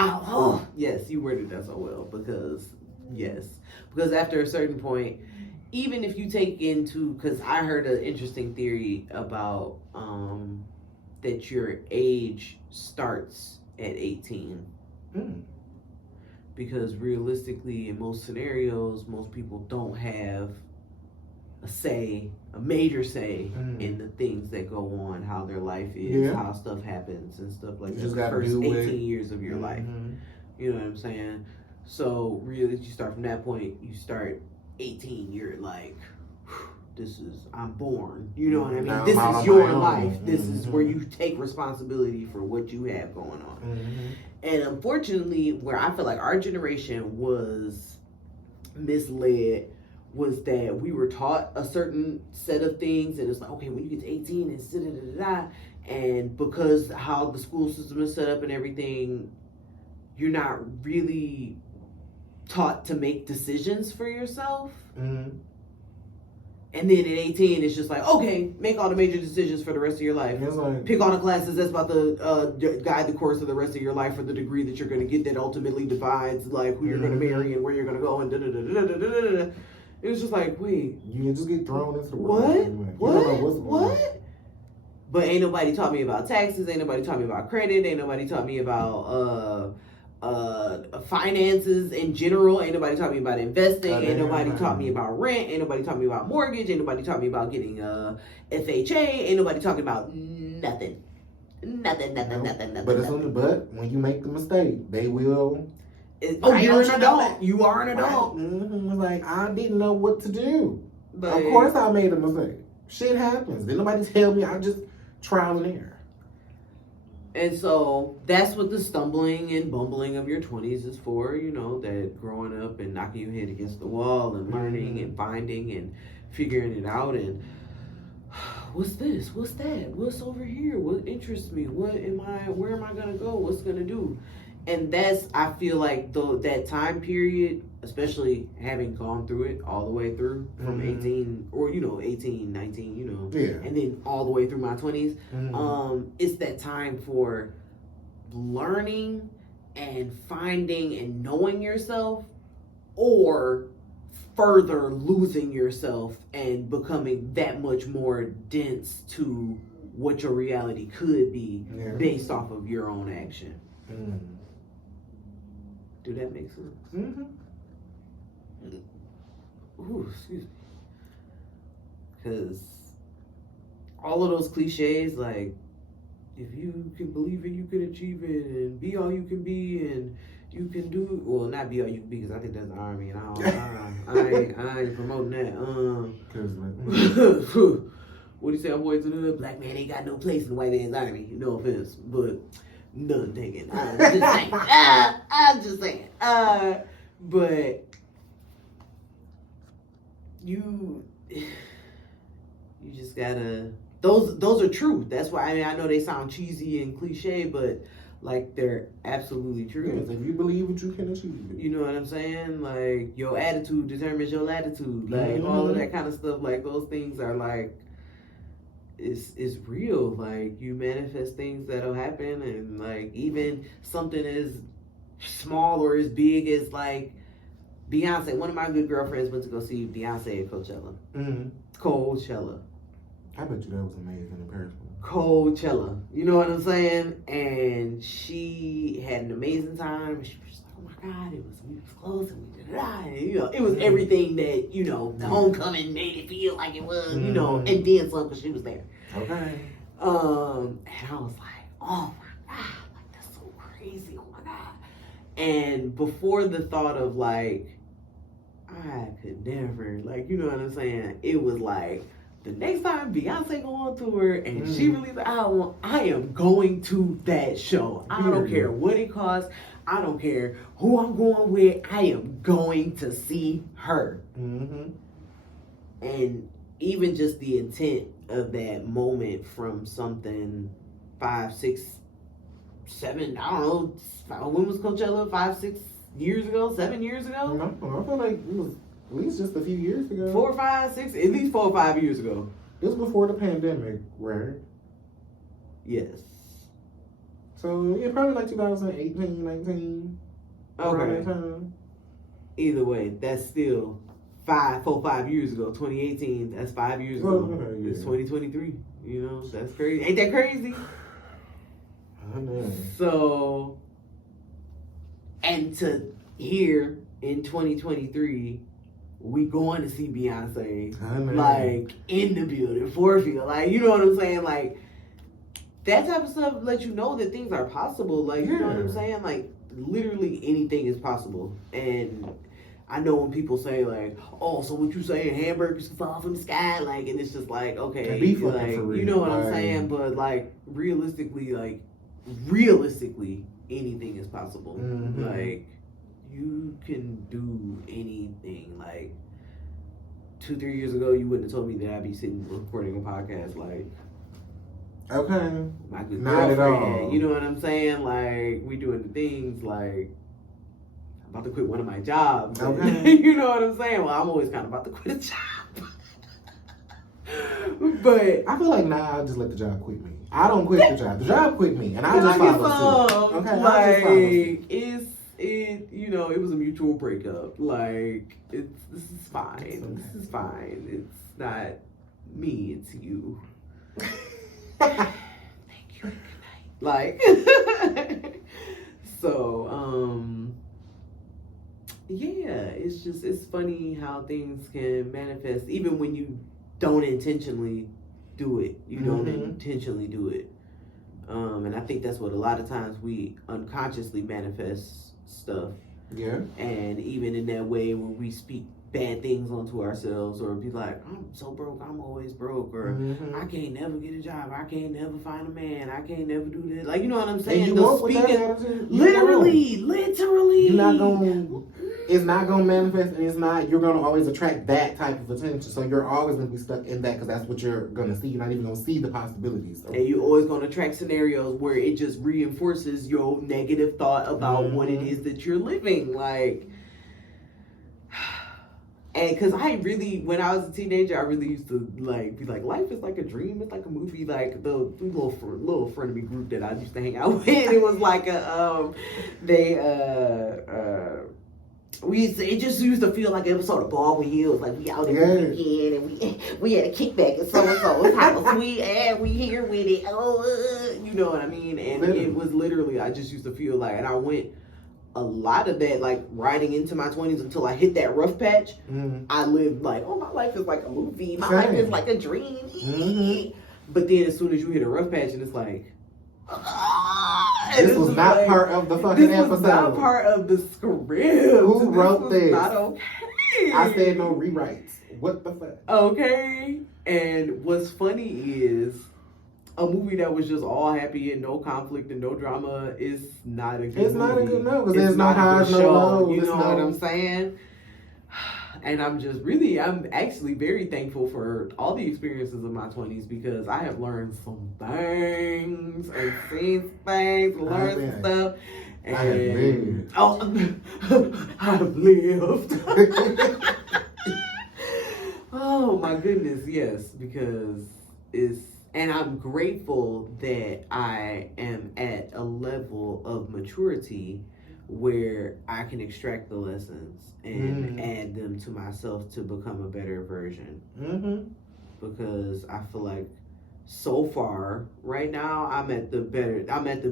Yes, you worded that so well, because Yes, because after a certain point, even if you take into, because I heard an interesting theory about that your age starts at 18. Mm. Because realistically, in most scenarios, most people don't have a major say in the things that go on, how their life is, how stuff happens, and stuff like that. Just the first 18 it. years of your life. You know what I'm saying? So really, you start from that point. You start 18. You're like, I'm born. You know what I mean? Now this is your life. This is where you take responsibility for what you have going on. And unfortunately, where I feel like our generation was misled was that we were taught a certain set of things, and it's like, okay, when you get to 18 and da-da-da-da-da, and because how the school system is set up and everything, you're not really taught to make decisions for yourself. And then at 18, it's just like, okay, make all the major decisions for the rest of your life. Pick all the classes that's about to guide the course of the rest of your life, for the degree that you're going to get that ultimately divides like who you're going to marry and where you're going to go and da-da-da-da-da-da-da. It was just like, wait. You can just get thrown into the world. What? But ain't nobody taught me about taxes. Ain't nobody taught me about credit. Ain't nobody taught me about finances in general. Ain't nobody taught me about investing. Ain't nobody taught me about rent. Ain't nobody taught me about mortgage. Ain't nobody taught me about getting FHA. Ain't nobody talking about nothing. Nothing. But when you make the mistake, they will. You're an adult. You are an adult. Like, I didn't know what to do. But of course I made a mistake. Shit happens. Didn't nobody tell me. I just trial and error. And so that's what the stumbling and bumbling of your 20s is for, you know, that growing up and knocking your head against the wall and learning and finding and figuring it out. And what's this? What's that? What's over here? What interests me? Where am I going to go? What's going to do? And that's, I feel like that time period, especially having gone through it all the way through from 18 or, 18, 19, and then all the way through my 20s. It's that time for learning and finding and knowing yourself, or further losing yourself and becoming that much more dense to what your reality could be based off of your own action. Do that make sense? Ooh, excuse me. Because all of those cliches, like, if you can believe it, you can achieve it, and be all you can be, and you can do, well, not be all you can be, because I think that's the army, and I ain't promoting that. What do you say, I'm boy to the black man ain't got no place in the white man's army. No offense, but none taken. I'm just saying. But you just gotta. Those are true. That's why I know they sound cheesy and cliche, but like they're absolutely true. Yes, if you believe it, you can achieve it. You know what I'm saying? Like, your attitude determines your latitude. Like all of that kind of stuff. Like, those things are like. It's real. Like, you manifest things that'll happen, and like even something as small or as big as like Beyonce. One of my good girlfriends went to go see Beyonce at Coachella. Coachella. I bet you that was amazing in person. Coachella. You know what I'm saying? And she had an amazing time. She was like, oh my God, we was close and we did it. And, it was everything that, the homecoming made it feel like it was, and then some, because she was there. Okay. And I was like, oh my God, like, that's so crazy. Oh my God. And before the thought of like, I could never, like, you know what I'm saying? It was like, the next time Beyonce go on tour and she releases an album, I am going to that show. I don't care what it costs. I don't care who I'm going with. I am going to see her. And even just the intent of that moment from something 5, 6, 7, I don't know, when was Coachella? 5, 6 years ago? 7 years ago? No, I feel like it was at least just a few years ago. 4, 5, 6, at least 4 or 5 years ago. This was before the pandemic, right? Yes. So, yeah, probably like 2018, 19. Okay. Around that time. either way, that's still 5 years ago. 2018, that's 5 years ago. Yeah. It's 2023. You know, that's crazy. Ain't that crazy? I know. So, and to hear in 2023, we going to see Beyonce, I know. like, in the building, Forfield. Like, you know what I'm saying? Like, that type of stuff lets you know that things are possible. Like, you know what I'm saying? Like, literally anything is possible. And I know when people say, like, oh, so what you saying, hamburgers can fall from the sky? Like, and it's just like, okay, Be fucking like, for real. you know what I'm Like- saying? But, like, realistically, anything is possible. Mhm. Like, you can do anything. Like, 2-3 years ago, you wouldn't have told me that I'd be sitting recording a podcast. Like, Okay. my good Not at girlfriend, all. you know what I'm saying? Like, we doing the things, like, I'm about to quit one of my jobs. Okay. You know what I'm saying? Well, I'm always kind of about to quit a job. But I feel like now I'll just let the job quit me. I don't quit the job. The job quit me, and I'll can just I get follow suit. some? Okay, I'll just follow suit. Like, it was a mutual breakup. Like, this is fine. It's okay. This is fine. It's not me, it's you. Mm-hmm. Thank you. Good night. Like, so, yeah, it's funny how things can manifest, even when you don't intentionally do it. You don't Mhm. intentionally do it. And I think that's what a lot of times we unconsciously manifest stuff. Yeah. And even in that way when we speak bad things onto ourselves, or be like, I'm so broke, I'm always broke, or Mhm. I can't never get a job, I can't never find a man, I can't never do this. Like, you know what I'm saying? And you The walk with that speaking- attitude, literally. you're not gonna. It's not gonna manifest, and it's not. You're gonna always attract that type of attention. So you're always gonna be stuck in that because that's what you're gonna see. You're not even gonna see the possibilities. And you're always going to attract scenarios where it just reinforces your negative thought about what it is that you're living. Like, and because when I was a teenager, I really used to like be like, life is like a dream, it's like a movie. Like the little frenemy group that I used to hang out with, it was like it just used to feel like an episode of Baldwin Hills. Like, we out every weekend and we had a kickback at so-and-so's house. We here with it. You know what I mean? And it was literally, I just used to feel like, and I went a lot of that, like, riding into my 20s until I hit that rough patch. I lived like, oh, my life is like a movie. My life is like a dream. But then as soon as you hit a rough patch, and it's like, this was not like, part of the fucking episode. This was not part of the script. Who wrote this? Not okay. I said no rewrites. What the fuck? Okay. And what's funny is a movie that was just all happy and no conflict and no drama is not a good movie. It's not a good no, because It's there's no not a highs, good no show. lows. You It's know no- what I'm saying? And I'm actually very thankful for all the experiences of my 20s, because I have learned some things and seen things, learned some stuff. And I have lived. I've lived. Oh my goodness, yes, because and I'm grateful that I am at a level of maturity where I can extract the lessons and add them to myself to become a better version. Because I feel like so far, right now, I'm at the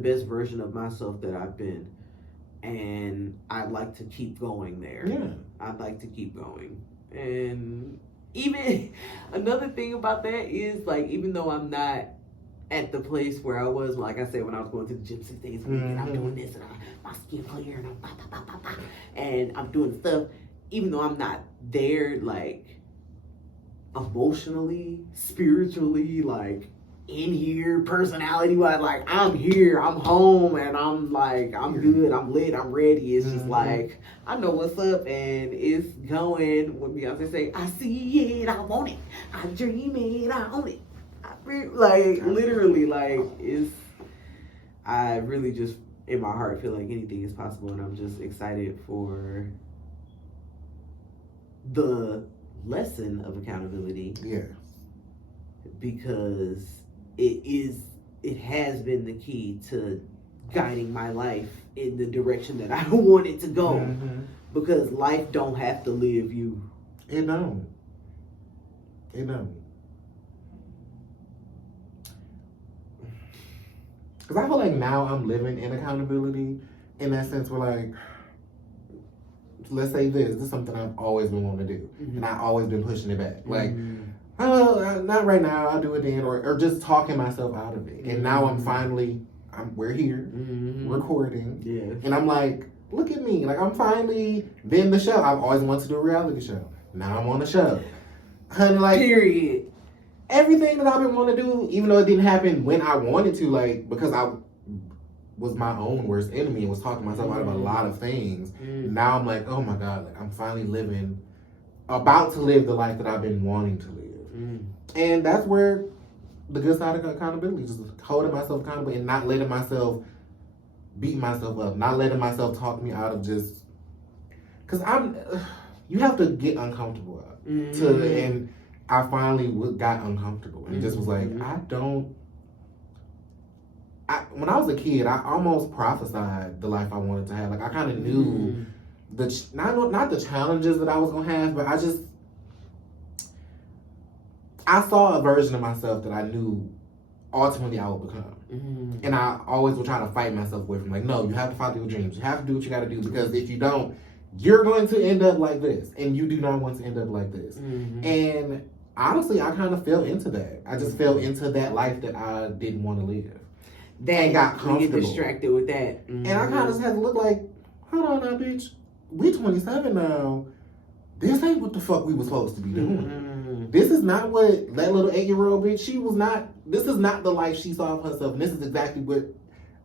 best version of myself that I've been. And I'd like to keep going there. Yeah. I'd like to keep going. And even another thing about that is, like, even though I'm not at the place where I was, like I said, when I was going to the gym 6 days a week, and I'm doing this, and my skin clear, and and I'm doing stuff, even though I'm not there, like, emotionally, spiritually, like, in here, personality wise, like, I'm here, I'm home, and I'm like, I'm good, I'm lit, I'm ready. It's just like, I know what's up, and it's going. When Beyonce say, I see it, I want it, I dream it, I own it. Literally, like, I really just, in my heart, feel like anything is possible, and I'm just excited for the lesson of accountability. Yeah. Because it has been the key to guiding my life in the direction that I want it to go. because life don't have to live you. It don't. It don't. Because I feel like now I'm living in accountability in that sense where, like, let's say this is something I've always been wanting to do. And I've always been pushing it back. Like, oh, not right now, I'll do it then. Or just talking myself out of it. And now we're here, recording. Yeah. And I'm like, look at me. Like, I'm finally been the show. I've always wanted to do a reality show. Now I'm on the show. Honey, like, period. Everything that I've been wanting to do, even though it didn't happen when I wanted to, like, because I was my own worst enemy and was talking myself out about a lot of things. Now I'm like, oh my God, like, I'm finally about to live the life that I've been wanting to live. And that's where the good side of accountability, just holding myself accountable and not letting myself beat myself up, not letting myself talk me out of just, because you have to get uncomfortable and I finally got uncomfortable and just was like, when I was a kid, I almost prophesied the life I wanted to have. Like, I kind of knew not the challenges that I was going to have, but I saw a version of myself that I knew ultimately I would become. And I always would try to fight myself away from, like, no, you have to follow your dreams. You have to do what you got to do, because if you don't, you're going to end up like this. And you do not want to end up like this. And honestly, I kind of fell into that. I just fell into that life that I didn't want to live. That got comfortable. You get distracted with that. And I kind of just had to look like, hold on now, bitch. We 27 now. This ain't what the fuck we was supposed to be doing. This is not what that little 8-year-old bitch, this is not the life she saw of herself. And this is exactly what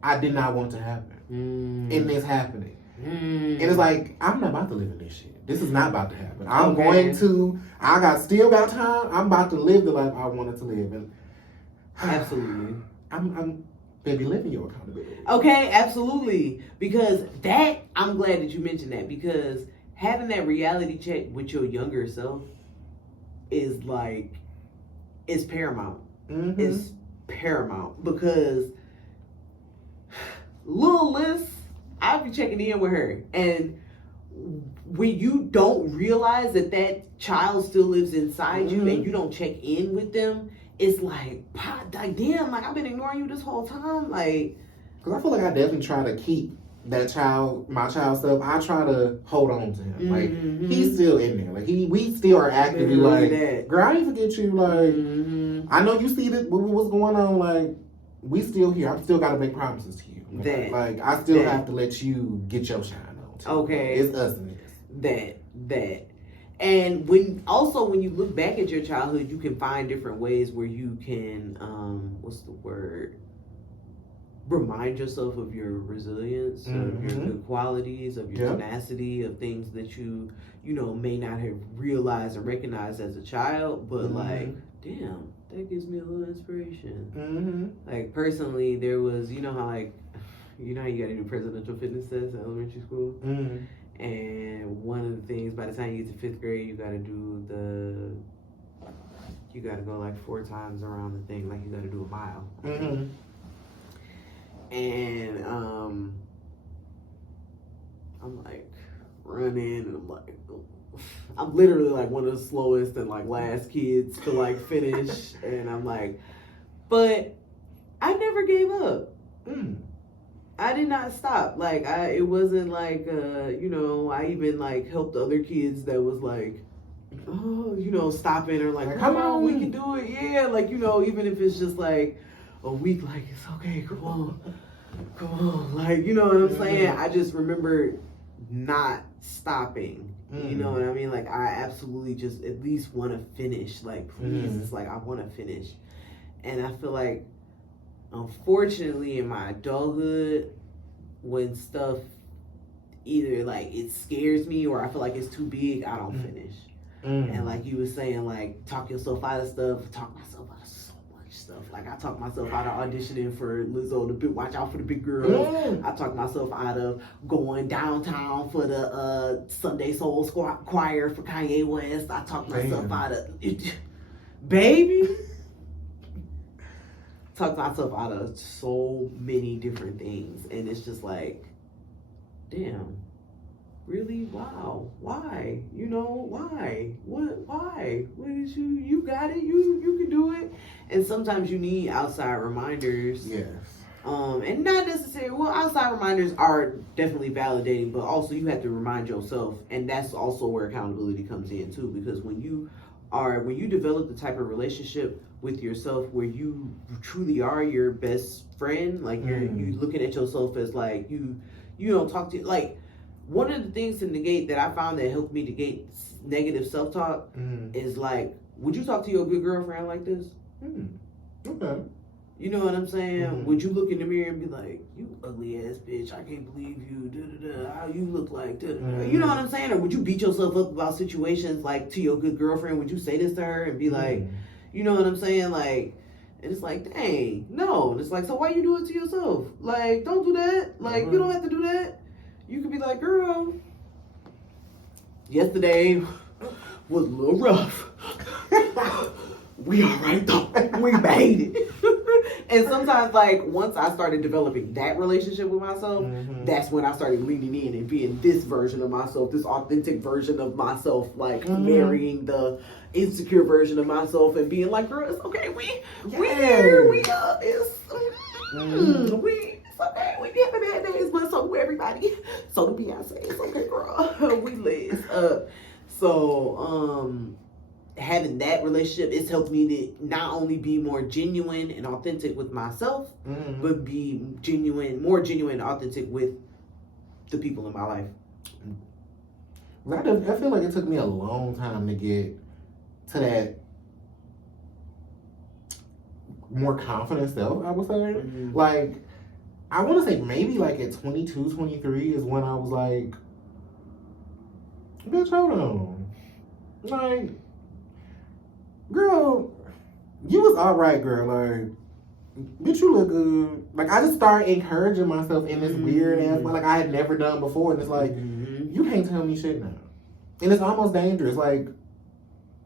I did not want to happen. And it's happening. And it's like, I'm not about to live in this shit. This is not about to happen. I still got time. I'm about to live the life I wanted to live. And absolutely. I'm baby, living your accountability. Okay, absolutely. Because I'm glad that you mentioned that, because having that reality check with your younger self is like, it's paramount. It's paramount, because little Liz, I'll be checking in with her, and when you don't realize that child still lives inside you and you don't check in with them, it's like damn, like, I've been ignoring you this whole time. Like, because I feel like I definitely try to keep that child, my child self, I try to hold on to him. Like, he's still in there. Like, we still are actively like, girl, I didn't forget you. Like, I know you see that what's going on. Like, we still here. I've still got to make promises to you. Like, I still have to let you get your shine on. Too. Okay. It's us and this. That. And when you look back at your childhood, you can find different ways where you can, remind yourself of your resilience, of your good qualities, of your tenacity, of things that you may not have realized or recognized as a child, but like, damn, that gives me a little inspiration. Like, personally, there was, you know how you gotta do presidential fitness tests in elementary school? And one of the things, by the time you get to 5th grade, you gotta go like 4 times around the thing, like you gotta do a mile. And I'm like running, and I'm literally like one of the slowest and like last kids to like finish. And I'm like, but I never gave up. I did not stop. Like, it wasn't like, I even like helped other kids that was like, stopping or like, come on, we can do it. Yeah. Like, even if it's just like a week, like, it's okay. Come on. Like, you know what I'm saying? I just remember not stopping. You know what I mean? Like, I absolutely just at least want to finish. Like, please, it's like, I want to finish. And I feel like, unfortunately, in my adulthood, when stuff either like it scares me or I feel like it's too big, I don't finish. And like you were saying, like, talk yourself out of stuff, talk myself out of so much stuff. Like, I talked myself out of auditioning for Lizzo, Watch Out for the Big Girls. I talked myself out of going downtown for the Sunday Soul Choir for Kanye West. I talked myself out of it. Baby. Talked myself out of so many different things, and it's just like, damn, really? Wow. Why? You know, why? Why? What is you got it. You can do it. And sometimes you need outside reminders. Yes. And not necessarily, well, outside reminders are definitely validating, but also you have to remind yourself, and that's also where accountability comes in too, because when you develop the type of relationship with yourself where you truly are your best friend, like you looking at yourself as like you don't talk to, like, one of the things to negate that I found that helped me negate negative self-talk is like, would you talk to your good girlfriend like this? Okay. You know what I'm saying? Would you look in the mirror and be like, you ugly ass bitch, I can't believe you, how you look like, You know what I'm saying? Or would you beat yourself up about situations like to your good girlfriend? Would you say this to her and be like, you know what I'm saying? Like, and it's like, dang, no. And it's like, so why you do it to yourself? Like, don't do that. Like, you don't have to do that. You could be like, girl, yesterday was a little rough. We all right though. We made it. And sometimes, like, once I started developing that relationship with myself, that's when I started leaning in and being this version of myself, this authentic version of myself, like marrying the insecure version of myself and being like, girl, it's okay. We here. We it's okay. We be having bad days, but so do everybody. So do Beyonce. It's okay, girl. We live. Having that relationship, it's helped me to not only be more genuine and authentic with myself, but be more genuine and authentic with the people in my life. I feel like it took me a long time to get to that more confident self, I would say. Like, I want to say maybe like at 22, 23 is when I was like, bitch, hold on. Like, girl, you was alright, girl. Like, bitch, you look good. Like, I just started encouraging myself in this weird ass way, like I had never done before. And it's like, you can't tell me shit now. And it's almost dangerous. Like,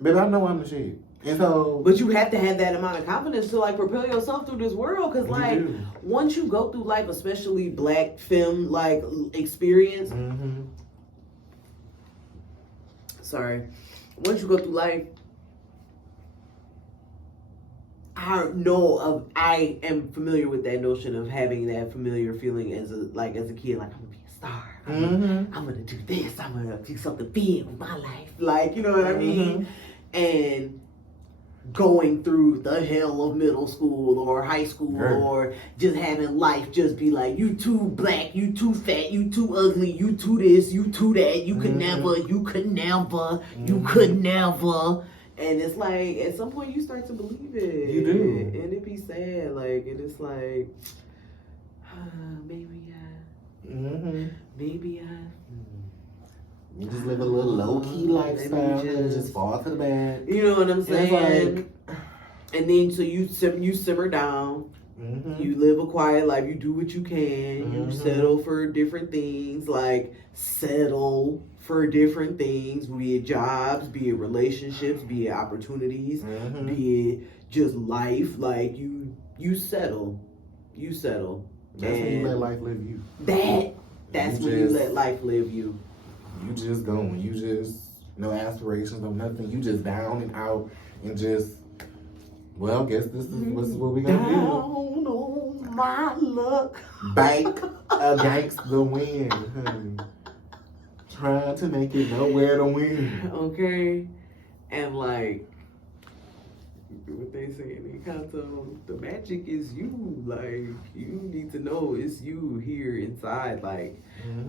baby, I know I'm the shit. And so, but you have to have that amount of confidence to like propel yourself through this world. Cause like, once you go through life, especially black femme like experience. Once you go through life, I am familiar with that notion of having that familiar feeling as a kid, like I'm gonna be a star. I'm gonna do this. I'm gonna do something big with my life. Like, you know what I mean? And going through the hell of middle school or high school or just having life just be like, you too black, you too fat, you too ugly, you too this, you too that, you could never. And it's like, at some point you start to believe it. You do. And it be sad, like, and it's like, maybe I. You just live a little low-key lifestyle and just fall to the bed. You know what I'm saying? Like, and then, so you simmer down. You live a quiet life. You do what you can. You settle for different things. Like, settle for different things. Be it jobs, be it relationships, be it opportunities, be it just life. Like, you settle. You settle. That's when you let life live you. That's when you let life live you. You just going. You just, no aspirations, no nothing. You just down and out and just, well, guess this is what we gonna do. Down on my luck. Back against the wind, honey. Trying to make it nowhere to win. Okay. And like, what they say in the content, the magic is you. Like, you need to know it's you here inside. Like,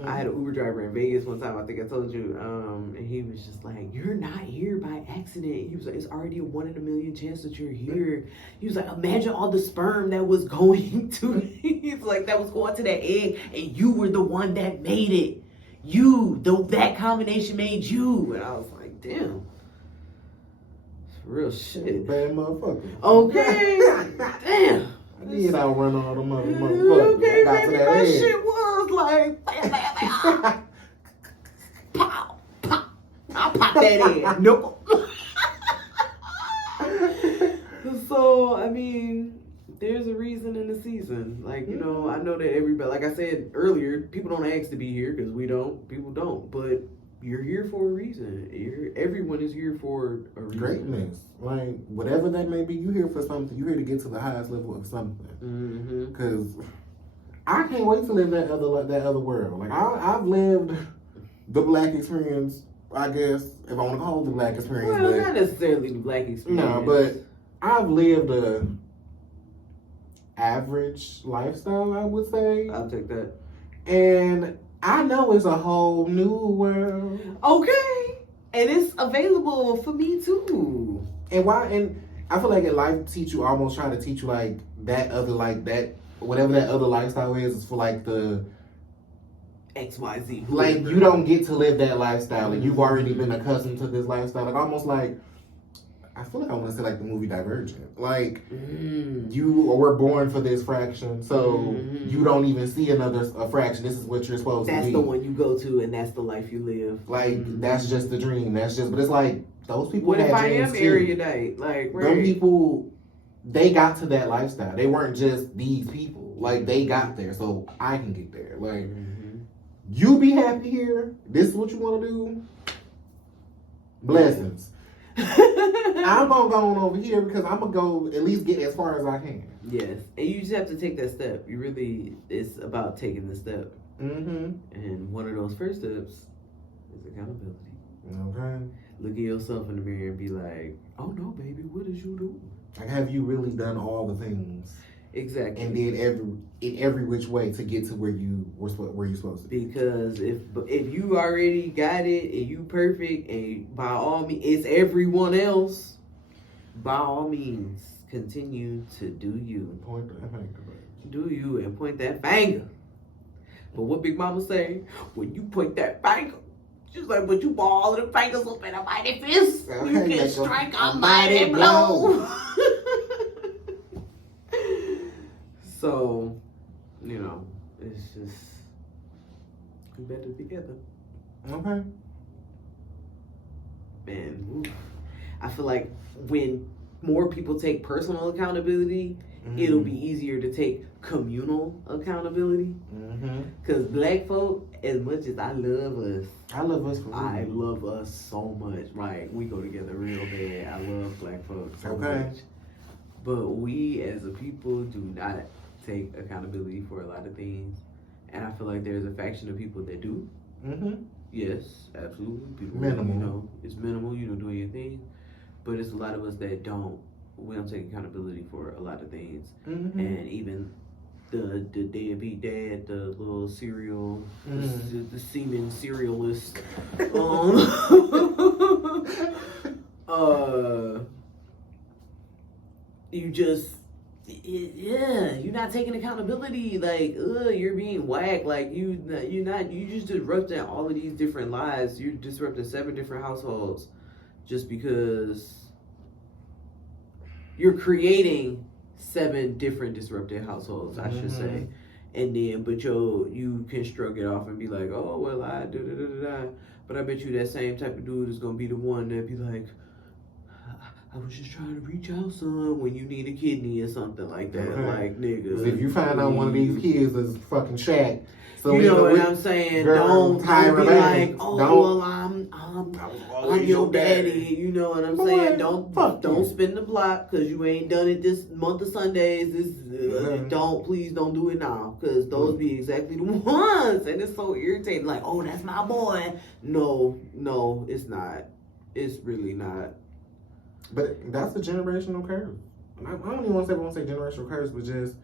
I had an Uber driver in Vegas one time, I think I told you, and he was just like, you're not here by accident. He was like, it's already a 1 in a million chance that you're here. He was like, imagine all the sperm that was going to, he's like, that was going to that egg, and you were the one that made it. That combination made you. And I was like, damn. Real shit. Bad motherfucker. Okay. Damn. I did outrun all the motherfuckers. Okay, I got baby, to that my end. shit was like, pow, pow. I'll pop that in. Nope. So, I mean, there's a reason in the season. Like, you know, I know that everybody, like I said earlier, people don't ask to be here because people don't. But you're here for a reason. Everyone is here for a reason. Greatness. Like, whatever that may be, you're here for something. You're here to get to the highest level of something. Because I can't wait to live that other world. Like, I've lived the black experience, I guess, if I want to call it the black experience. Well, but not necessarily the black experience. No, but I've lived a average lifestyle, I would say. I'll take that. And I know it's a whole new world. Okay. And it's available for me too. And I feel like in life try to teach you like that other, like that, whatever that other lifestyle is for like the XYZ. Like, you don't get to live that lifestyle. Like, you've already been accustomed to this lifestyle. Like, almost like, I feel like I want to say like the movie Divergent. Like, you were born for this fraction, so you don't even see a fraction. This is what you're supposed to be. That's the one you go to, and that's the life you live. Like, that's just the dream. But it's like, those people what had if I dreams am too. erudite? Like, right. Them people, they got to that lifestyle. They weren't just these people. Like, they got there, so I can get there. Like, you be happy here. This is what you want to do. Blessings. I'm gonna go on over here because I'm gonna go at least get as far as I can. Yes, and you just have to take that step. It's about taking the step. And one of those first steps is accountability. Okay. Look at yourself in the mirror and be like, "Oh no, baby, what did you do?" Like, have you really done all the things? Exactly. And did in every which way to get to where you're supposed to be. Because if you already got it and you perfect, and by all means, it's everyone else. By all means, continue to do you. Point that finger. Do you and point that finger. But what Big Mama say? When you point that finger, she's like, but you ball the fingers up in a mighty fist. You can strike a mighty blow. So, you know, it's just, we better together. Okay. Man, oof. I feel like when more people take personal accountability, it'll be easier to take communal accountability. Because black folk, as much as I love us for real. I love us so much. Right, we go together real bad. I love black folks so much. But we as a people do not take accountability for a lot of things, and I feel like there's a faction of people that do. Yes, absolutely. People, minimal. You know, it's minimal. You know, doing your thing, but it's a lot of us that don't. We don't take accountability for a lot of things, and even the deadbeat dad, the little serial, the semen serialist. You just. Yeah, you're not taking accountability. Like, you're being whacked. Like, you just disrupting all of these different lives. You're disrupting 7 different households just because you're creating 7 different disrupted households, I should say. And then, but you can shrug it off and be like, oh, well, I da-da-da-da-da. But I bet you that same type of dude is going to be the one that be like, I was just trying to reach out, son, when you need a kidney or something like that. Like, nigga. If you find out one of these kids is fucking Shaq, so you know what I'm saying? Don't be like, oh, well, I'm your daddy. You know what I'm saying? Don't spin the block because you ain't done it this month of Sundays. Please don't do it now because those be exactly the ones, and it's so irritating. Like, oh, that's my boy. No, it's not. It's really not. But that's the generational curse. I don't even want to say generational curse, but just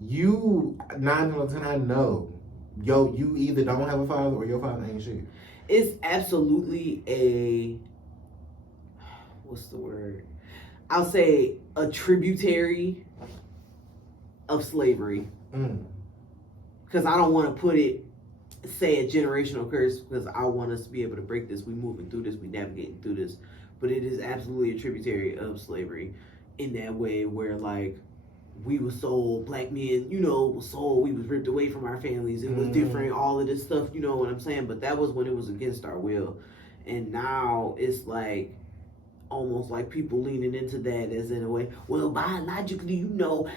you 9 out of 10. I know, you either don't have a father or your father ain't shit. It's absolutely what's the word? I'll say a tributary of slavery. Because I don't want to say a generational curse because I want us to be able to break this. We moving through this. We navigating through this. But it is absolutely a tributary of slavery in that way where, like, we were sold, black men, you know, was sold, we was ripped away from our families. It was different, all of this stuff, you know what I'm saying? But that was when it was against our will. And now it's like almost like people leaning into that as in a way, well, biologically,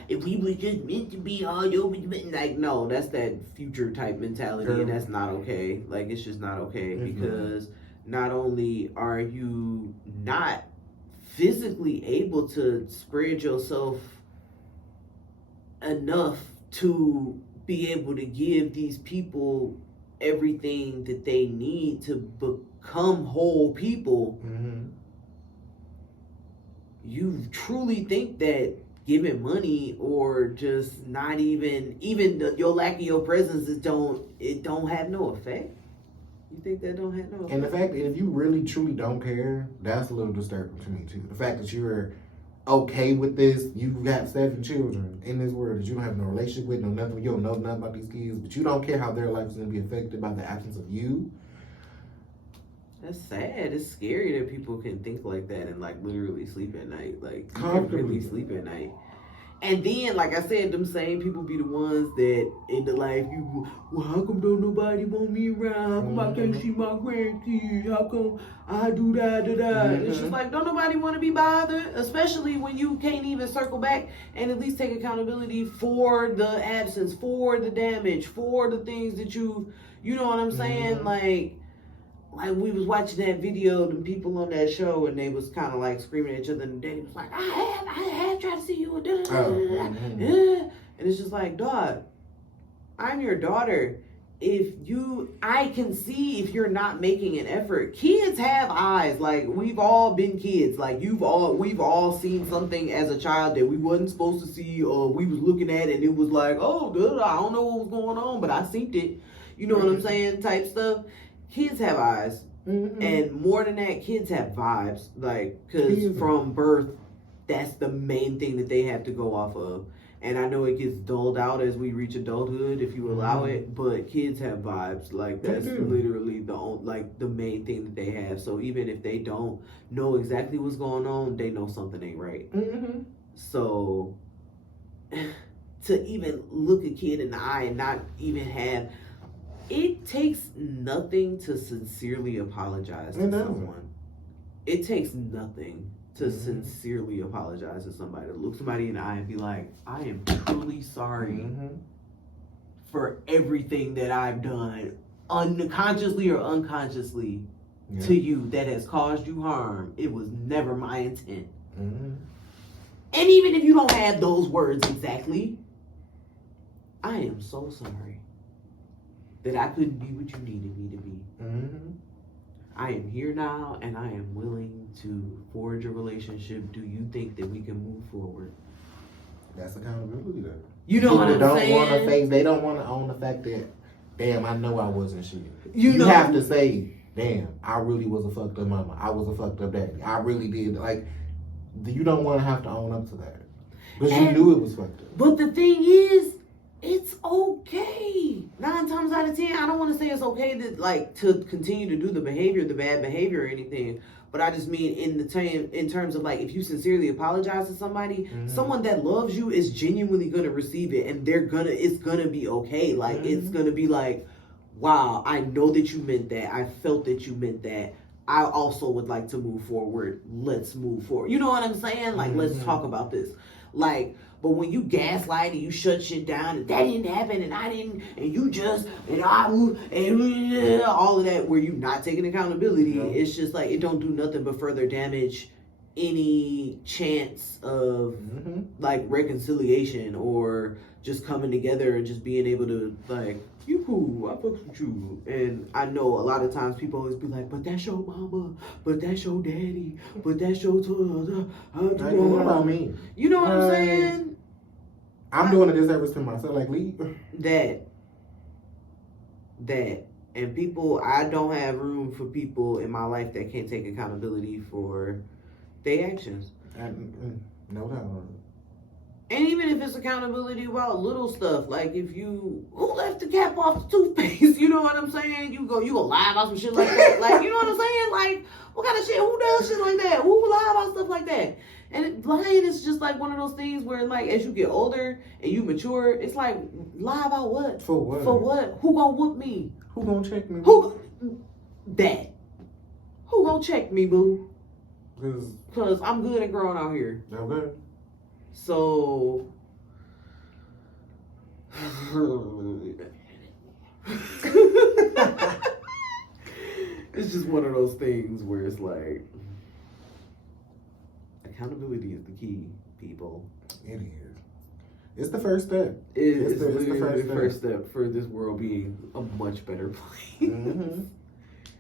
if we were just meant to be all over, like, no, that's that future type mentality, and that's not okay. Like, it's just not okay, because not only are you not physically able to spread yourself enough to be able to give these people everything that they need to become whole people, you truly think that giving money or just not even your lack of your presence don't have no effect? You think that don't have no effect? And the fact that if you really truly don't care, that's a little disturbing to me too. The fact that you're okay with this, you've got 7 children in this world that you don't have no relationship with, no nothing, you don't know nothing about these kids, but you don't care how their life is going to be affected by the absence of you. That's sad. It's scary that people can think like that and like literally sleep at night. Like, you can really sleep at night. And then, like I said, them same people be the ones that in the life well, how come don't nobody want me around? How come I can't see my grandkids? How come I do that? It's just like, don't nobody want to be bothered, especially when you can't even circle back and at least take accountability for the absence, for the damage, for the things that you know what I'm saying? Like we was watching that video of the people on that show, and they was kind of like screaming at each other, and Daddy was like, I have tried to see you. And it's just like, dog, I'm your daughter. I can see if you're not making an effort. Kids have eyes. Like, we've all been kids. Like, we've all seen something as a child that we wasn't supposed to see, or we was looking at it, and it was like, oh, good, I don't know what was going on, but I seen it. You know what I'm saying? Type stuff. Kids have eyes, and more than that, kids have vibes. Like, because from birth, that's the main thing that they have to go off of. And I know it gets dulled out as we reach adulthood, if you allow it, but kids have vibes. Like, that's literally the main thing that they have. So even if they don't know exactly what's going on, they know something ain't right. So to even look a kid in the eye and not even have... It takes nothing to sincerely apologize to someone. It takes nothing to sincerely apologize to somebody. To look somebody in the eye and be like, I am truly sorry for everything that I've done, unconsciously or unconsciously, to you that has caused you harm. It was never my intent. And even if you don't have those words exactly, I am so sorry that I couldn't be what you needed me to be. I am here now, and I am willing to forge a relationship. Do you think that we can move forward? That's accountability, though. You know what I'm saying? They don't want to own the fact that, damn, I know I wasn't shit. You have to say, damn, I really was a fucked up mama. I was a fucked up daddy. I really did. Like, you don't want to have to own up to that. Because you knew it was fucked up. But the thing is, it's okay. 9 times out of 10, I don't want to say it's okay to continue to do the bad behavior or anything. But I just mean in terms of like, if you sincerely apologize to somebody, someone that loves you is genuinely gonna receive it, and it's gonna be okay. Like, it's gonna be like, wow, I know that you meant that. I felt that you meant that. I also would like to move forward. Let's move forward. You know what I'm saying? Like, let's talk about this. Like, but when you gaslight and you shut shit down, and that didn't happen, and I didn't, and you just, and I, and all of that, where you not taking accountability, it's just like, it don't do nothing but further damage any chance of like reconciliation or just coming together and just being able to like, you cool, I fucks with you. And I know a lot of times people always be like, but that's your mama, but that's your daddy, but that's your what about me? You know what I'm saying? I'm doing a disservice to myself, like, leave. That. And people, I don't have room for people in my life that can't take accountability for their actions. No doubt. And even if it's accountability about little stuff, like who left the cap off the toothpaste? You know what I'm saying? You go lie about some shit like that. Like, you know what I'm saying? Like, what kind of shit? Who does shit like that? Who lie about stuff like that? And lying is just like one of those things where, like, as you get older and you mature, it's like, lie about what? For what? For what? Who gonna whoop me? Who gonna check me? Who gonna check me, boo? Because I'm good at growing out here. Okay. So. It's just one of those things where it's like accountability is the key, people. It is. It's the first step. It's the first step for this world being a much better place. Mm-hmm.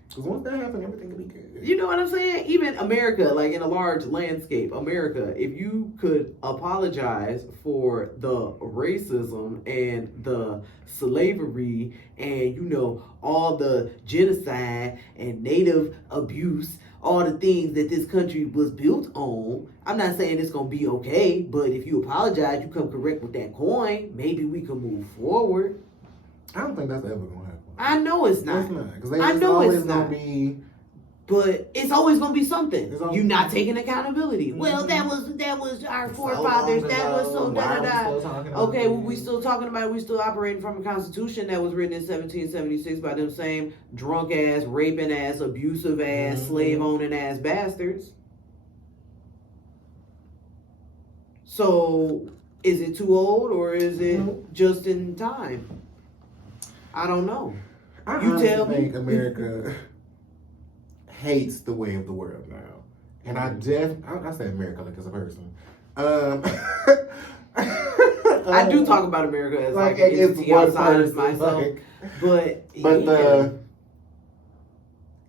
Because once that happens, everything will be good. You know what I'm saying? Even America, like in a large landscape, America, if you could apologize for the racism and the slavery and, you know, all the genocide and native abuse, all the things that this country was built on, I'm not saying it's going to be okay, but if you apologize, you come correct with that coin, maybe we can move forward. I don't think that's ever going to happen. I know it's not. It's not. Because I know always going to be... But it's always going to be something. You're not taking accountability. Mm-hmm. Well, that was our forefathers. That was so da-da-da. Okay, well, we still talking about it. We still operating from a constitution that was written in 1776 by them same drunk-ass, raping-ass, abusive-ass, slave-owning-ass bastards. So, is it too old or is it just in time? I don't know. I think America hates the way of the world now. And I say America like as a person. I do talk about America as like an entity outside of myself. But yeah.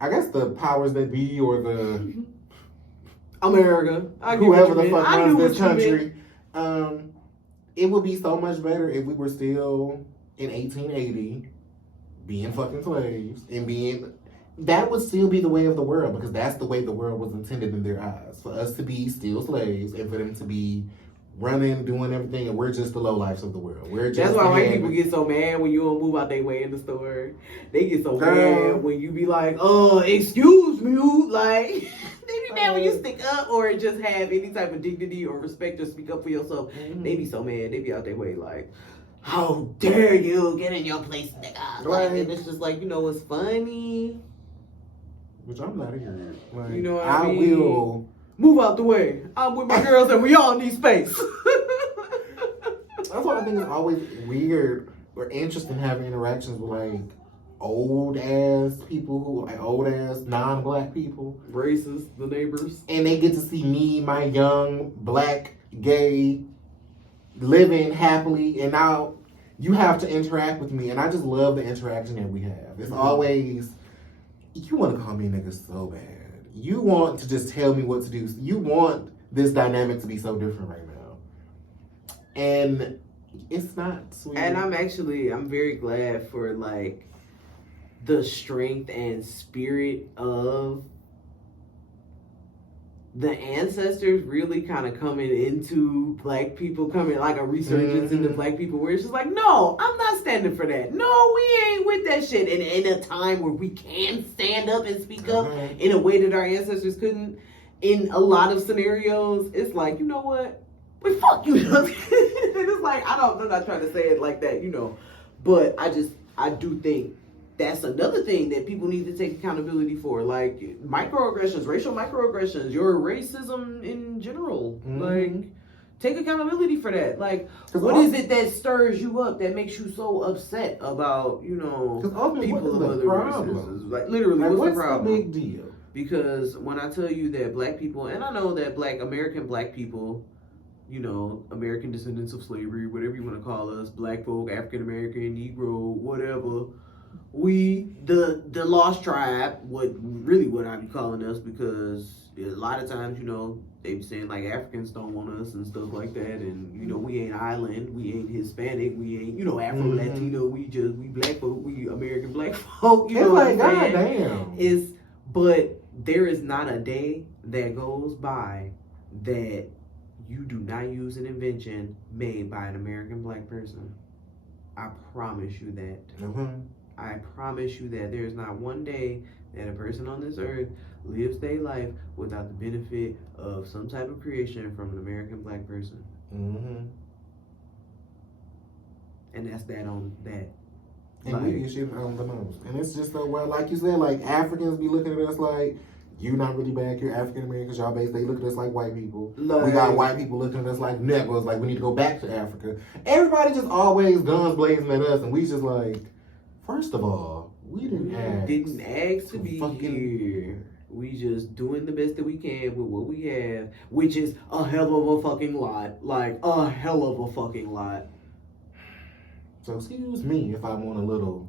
I guess the powers that be or the America, whoever the fuck runs this country, it would be so much better if we were still in 1880 being fucking slaves and that would still be the way of the world because that's the way the world was intended in their eyes. For us to be still slaves and for them to be running, doing everything, and we're just the lowlifes of the world. That's why white people get so mad when you don't move out their way in the store. They get so mad when you be like, excuse me, like, they be mad when you stick up or just have any type of dignity or respect or speak up for yourself. Mm-hmm. They be so mad. They be out their way like, how dare you get in your place, nigga. Like, and it's just like, you know what's funny? Which I'm not here. Like, you know what I mean? I will move out the way. I'm with my girls and we all need space. That's why I think it's always weird or interesting having interactions with like old ass people who like old ass non-black people. Racist, the neighbors. And they get to see me, my young, black, gay, living happily, and now you have to interact with me, and I just love the interaction that we have. It's always, you want to call me a nigga so bad. You want to just tell me what to do. You want this dynamic to be so different right now. And it's not sweet. And I'm very glad for like the strength and spirit of the ancestors really kind of coming into black people, coming like a resurgence into black people where it's just like, no, I'm not standing for that. No, we ain't with that shit. And in a time where we can stand up and speak up in a way that our ancestors couldn't, in a lot of scenarios, it's like, you know what? Well, fuck you. It's like, I'm not trying to say it like that, you know, but I do think that's another thing that people need to take accountability for, like microaggressions, racial microaggressions, your racism in general. Like, take accountability for that. Like, what is it that stirs you up that makes you so upset about, you know, people of other races? Like, literally, like, what's the problem? The big deal? Because when I tell you that black people, and I know that American black people, you know, American descendants of slavery, whatever you want to call us, black folk, African American, Negro, whatever. We, the lost tribe, what I be calling us, because a lot of times, you know, they be saying like Africans don't want us and stuff like that, and you know, we ain't island, we ain't Hispanic, we ain't, you know, Afro Latino, we black folk, we American black folk, you know what I'm saying? But there is not a day that goes by that you do not use an invention made by an American black person. I promise you that. I promise you that there's not one day that a person on this earth lives their life without the benefit of some type of creation from an American black person. And that's that on that. And like, we get shit on the nose. And it's just so, well, like you said, like Africans be looking at us like, You not really black, you're African American, y'all basically look at us like white people. Like, We got white people looking at us like Negroes, like we need to go back to Africa. Everybody just always guns blazing at us, and we just like, first of all, we didn't ask to be here. We just doing the best that we can with what we have, which is a hell of a fucking lot. Like, a hell of a fucking lot. So excuse me if I want a little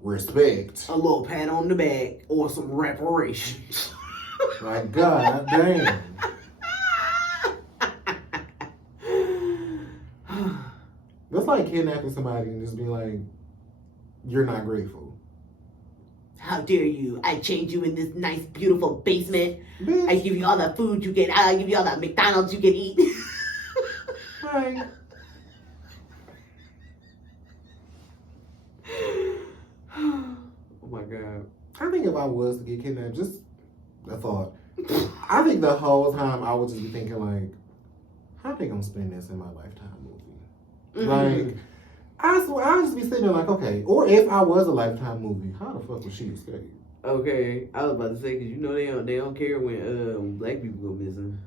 respect. A little pat on the back or some reparations. Like, god damn. That's like kidnapping somebody and just be like, you're not grateful. How dare you? I chained you in this nice, beautiful basement. Bitch. I give you all the food you can. I give you all the McDonald's you can eat. Right. Oh my god. I think if I was to get kidnapped, just a thought. I think the whole time I would just be thinking like, how they gonna spend this in my Lifetime movie? Like, I swear, I'd just be sitting there like, okay. Or if I was a Lifetime movie, how the fuck would she escape? Okay, I was about to say, because you know they don't care when black people go missing.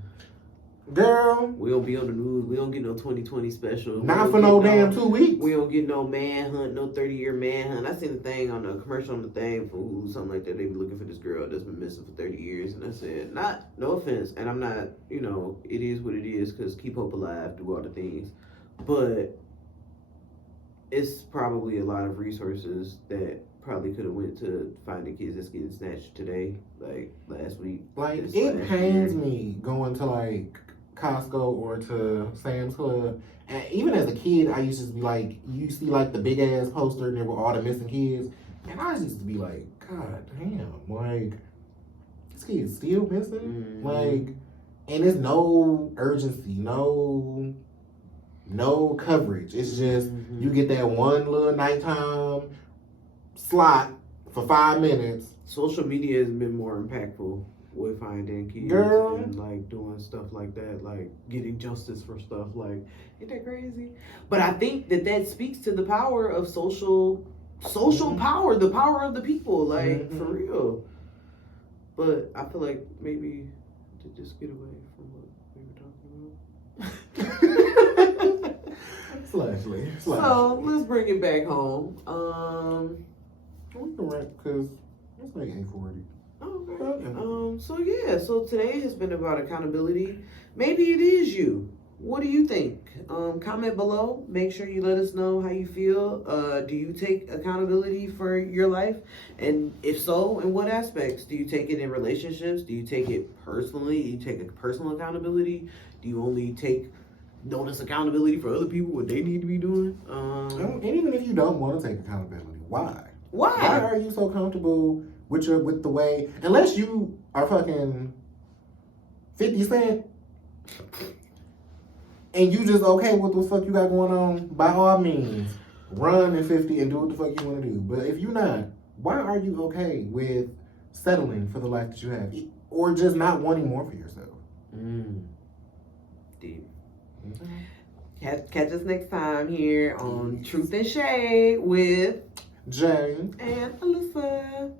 Girl. We don't be on the news. We don't get no 2020 special. Not for no damn 2 weeks. We don't get no manhunt, no 30-year manhunt. I seen a thing on the commercial on the thing for Hulu, something like that. They be looking for this girl that's been missing for 30 years. And I said, no offense. And I'm not, it is what it is because keep hope alive, do all the things. But it's probably a lot of resources that probably could have went to find the kids that's getting snatched today, like last week. Like, it pains me going to like Costco or to Sam's Club. And even as a kid, I used to be like, you see like the big ass poster and there were all the missing kids. And I used to be like, God damn, like, this kid's still missing? Mm-hmm. Like, and there's no urgency, no coverage. It's just, you get that one little nighttime slot for 5 minutes. Social media has been more impactful with finding kids and like doing stuff like that, like getting justice for stuff. Like, ain't that crazy? But I think that speaks to the power of social power, the power of the people, like for real. But I feel like maybe to just get away from what we were talking about. Slightly. So let's bring it back home. We can wrap because it's like 8:40. Okay. So today has been about accountability. Maybe it is you. What do you think? Comment below. Make sure you let us know how you feel. Do you take accountability for your life? And if so, in what aspects? Do you take it in relationships? Do you take it personally? Do you take a personal accountability? Do you only notice accountability for other people, what they need to be doing? And even if you don't want to take accountability, why? Why are you so comfortable with the way, unless you are fucking 50 Cent and you just okay with what the fuck you got going on, by all means, run in 50 and do what the fuck you want to do. But if you're not, why are you okay with settling for the life that you have? Or just not wanting more for yourself? Deep. Catch us next time here on Truth and Shade with Jay and Alyssa.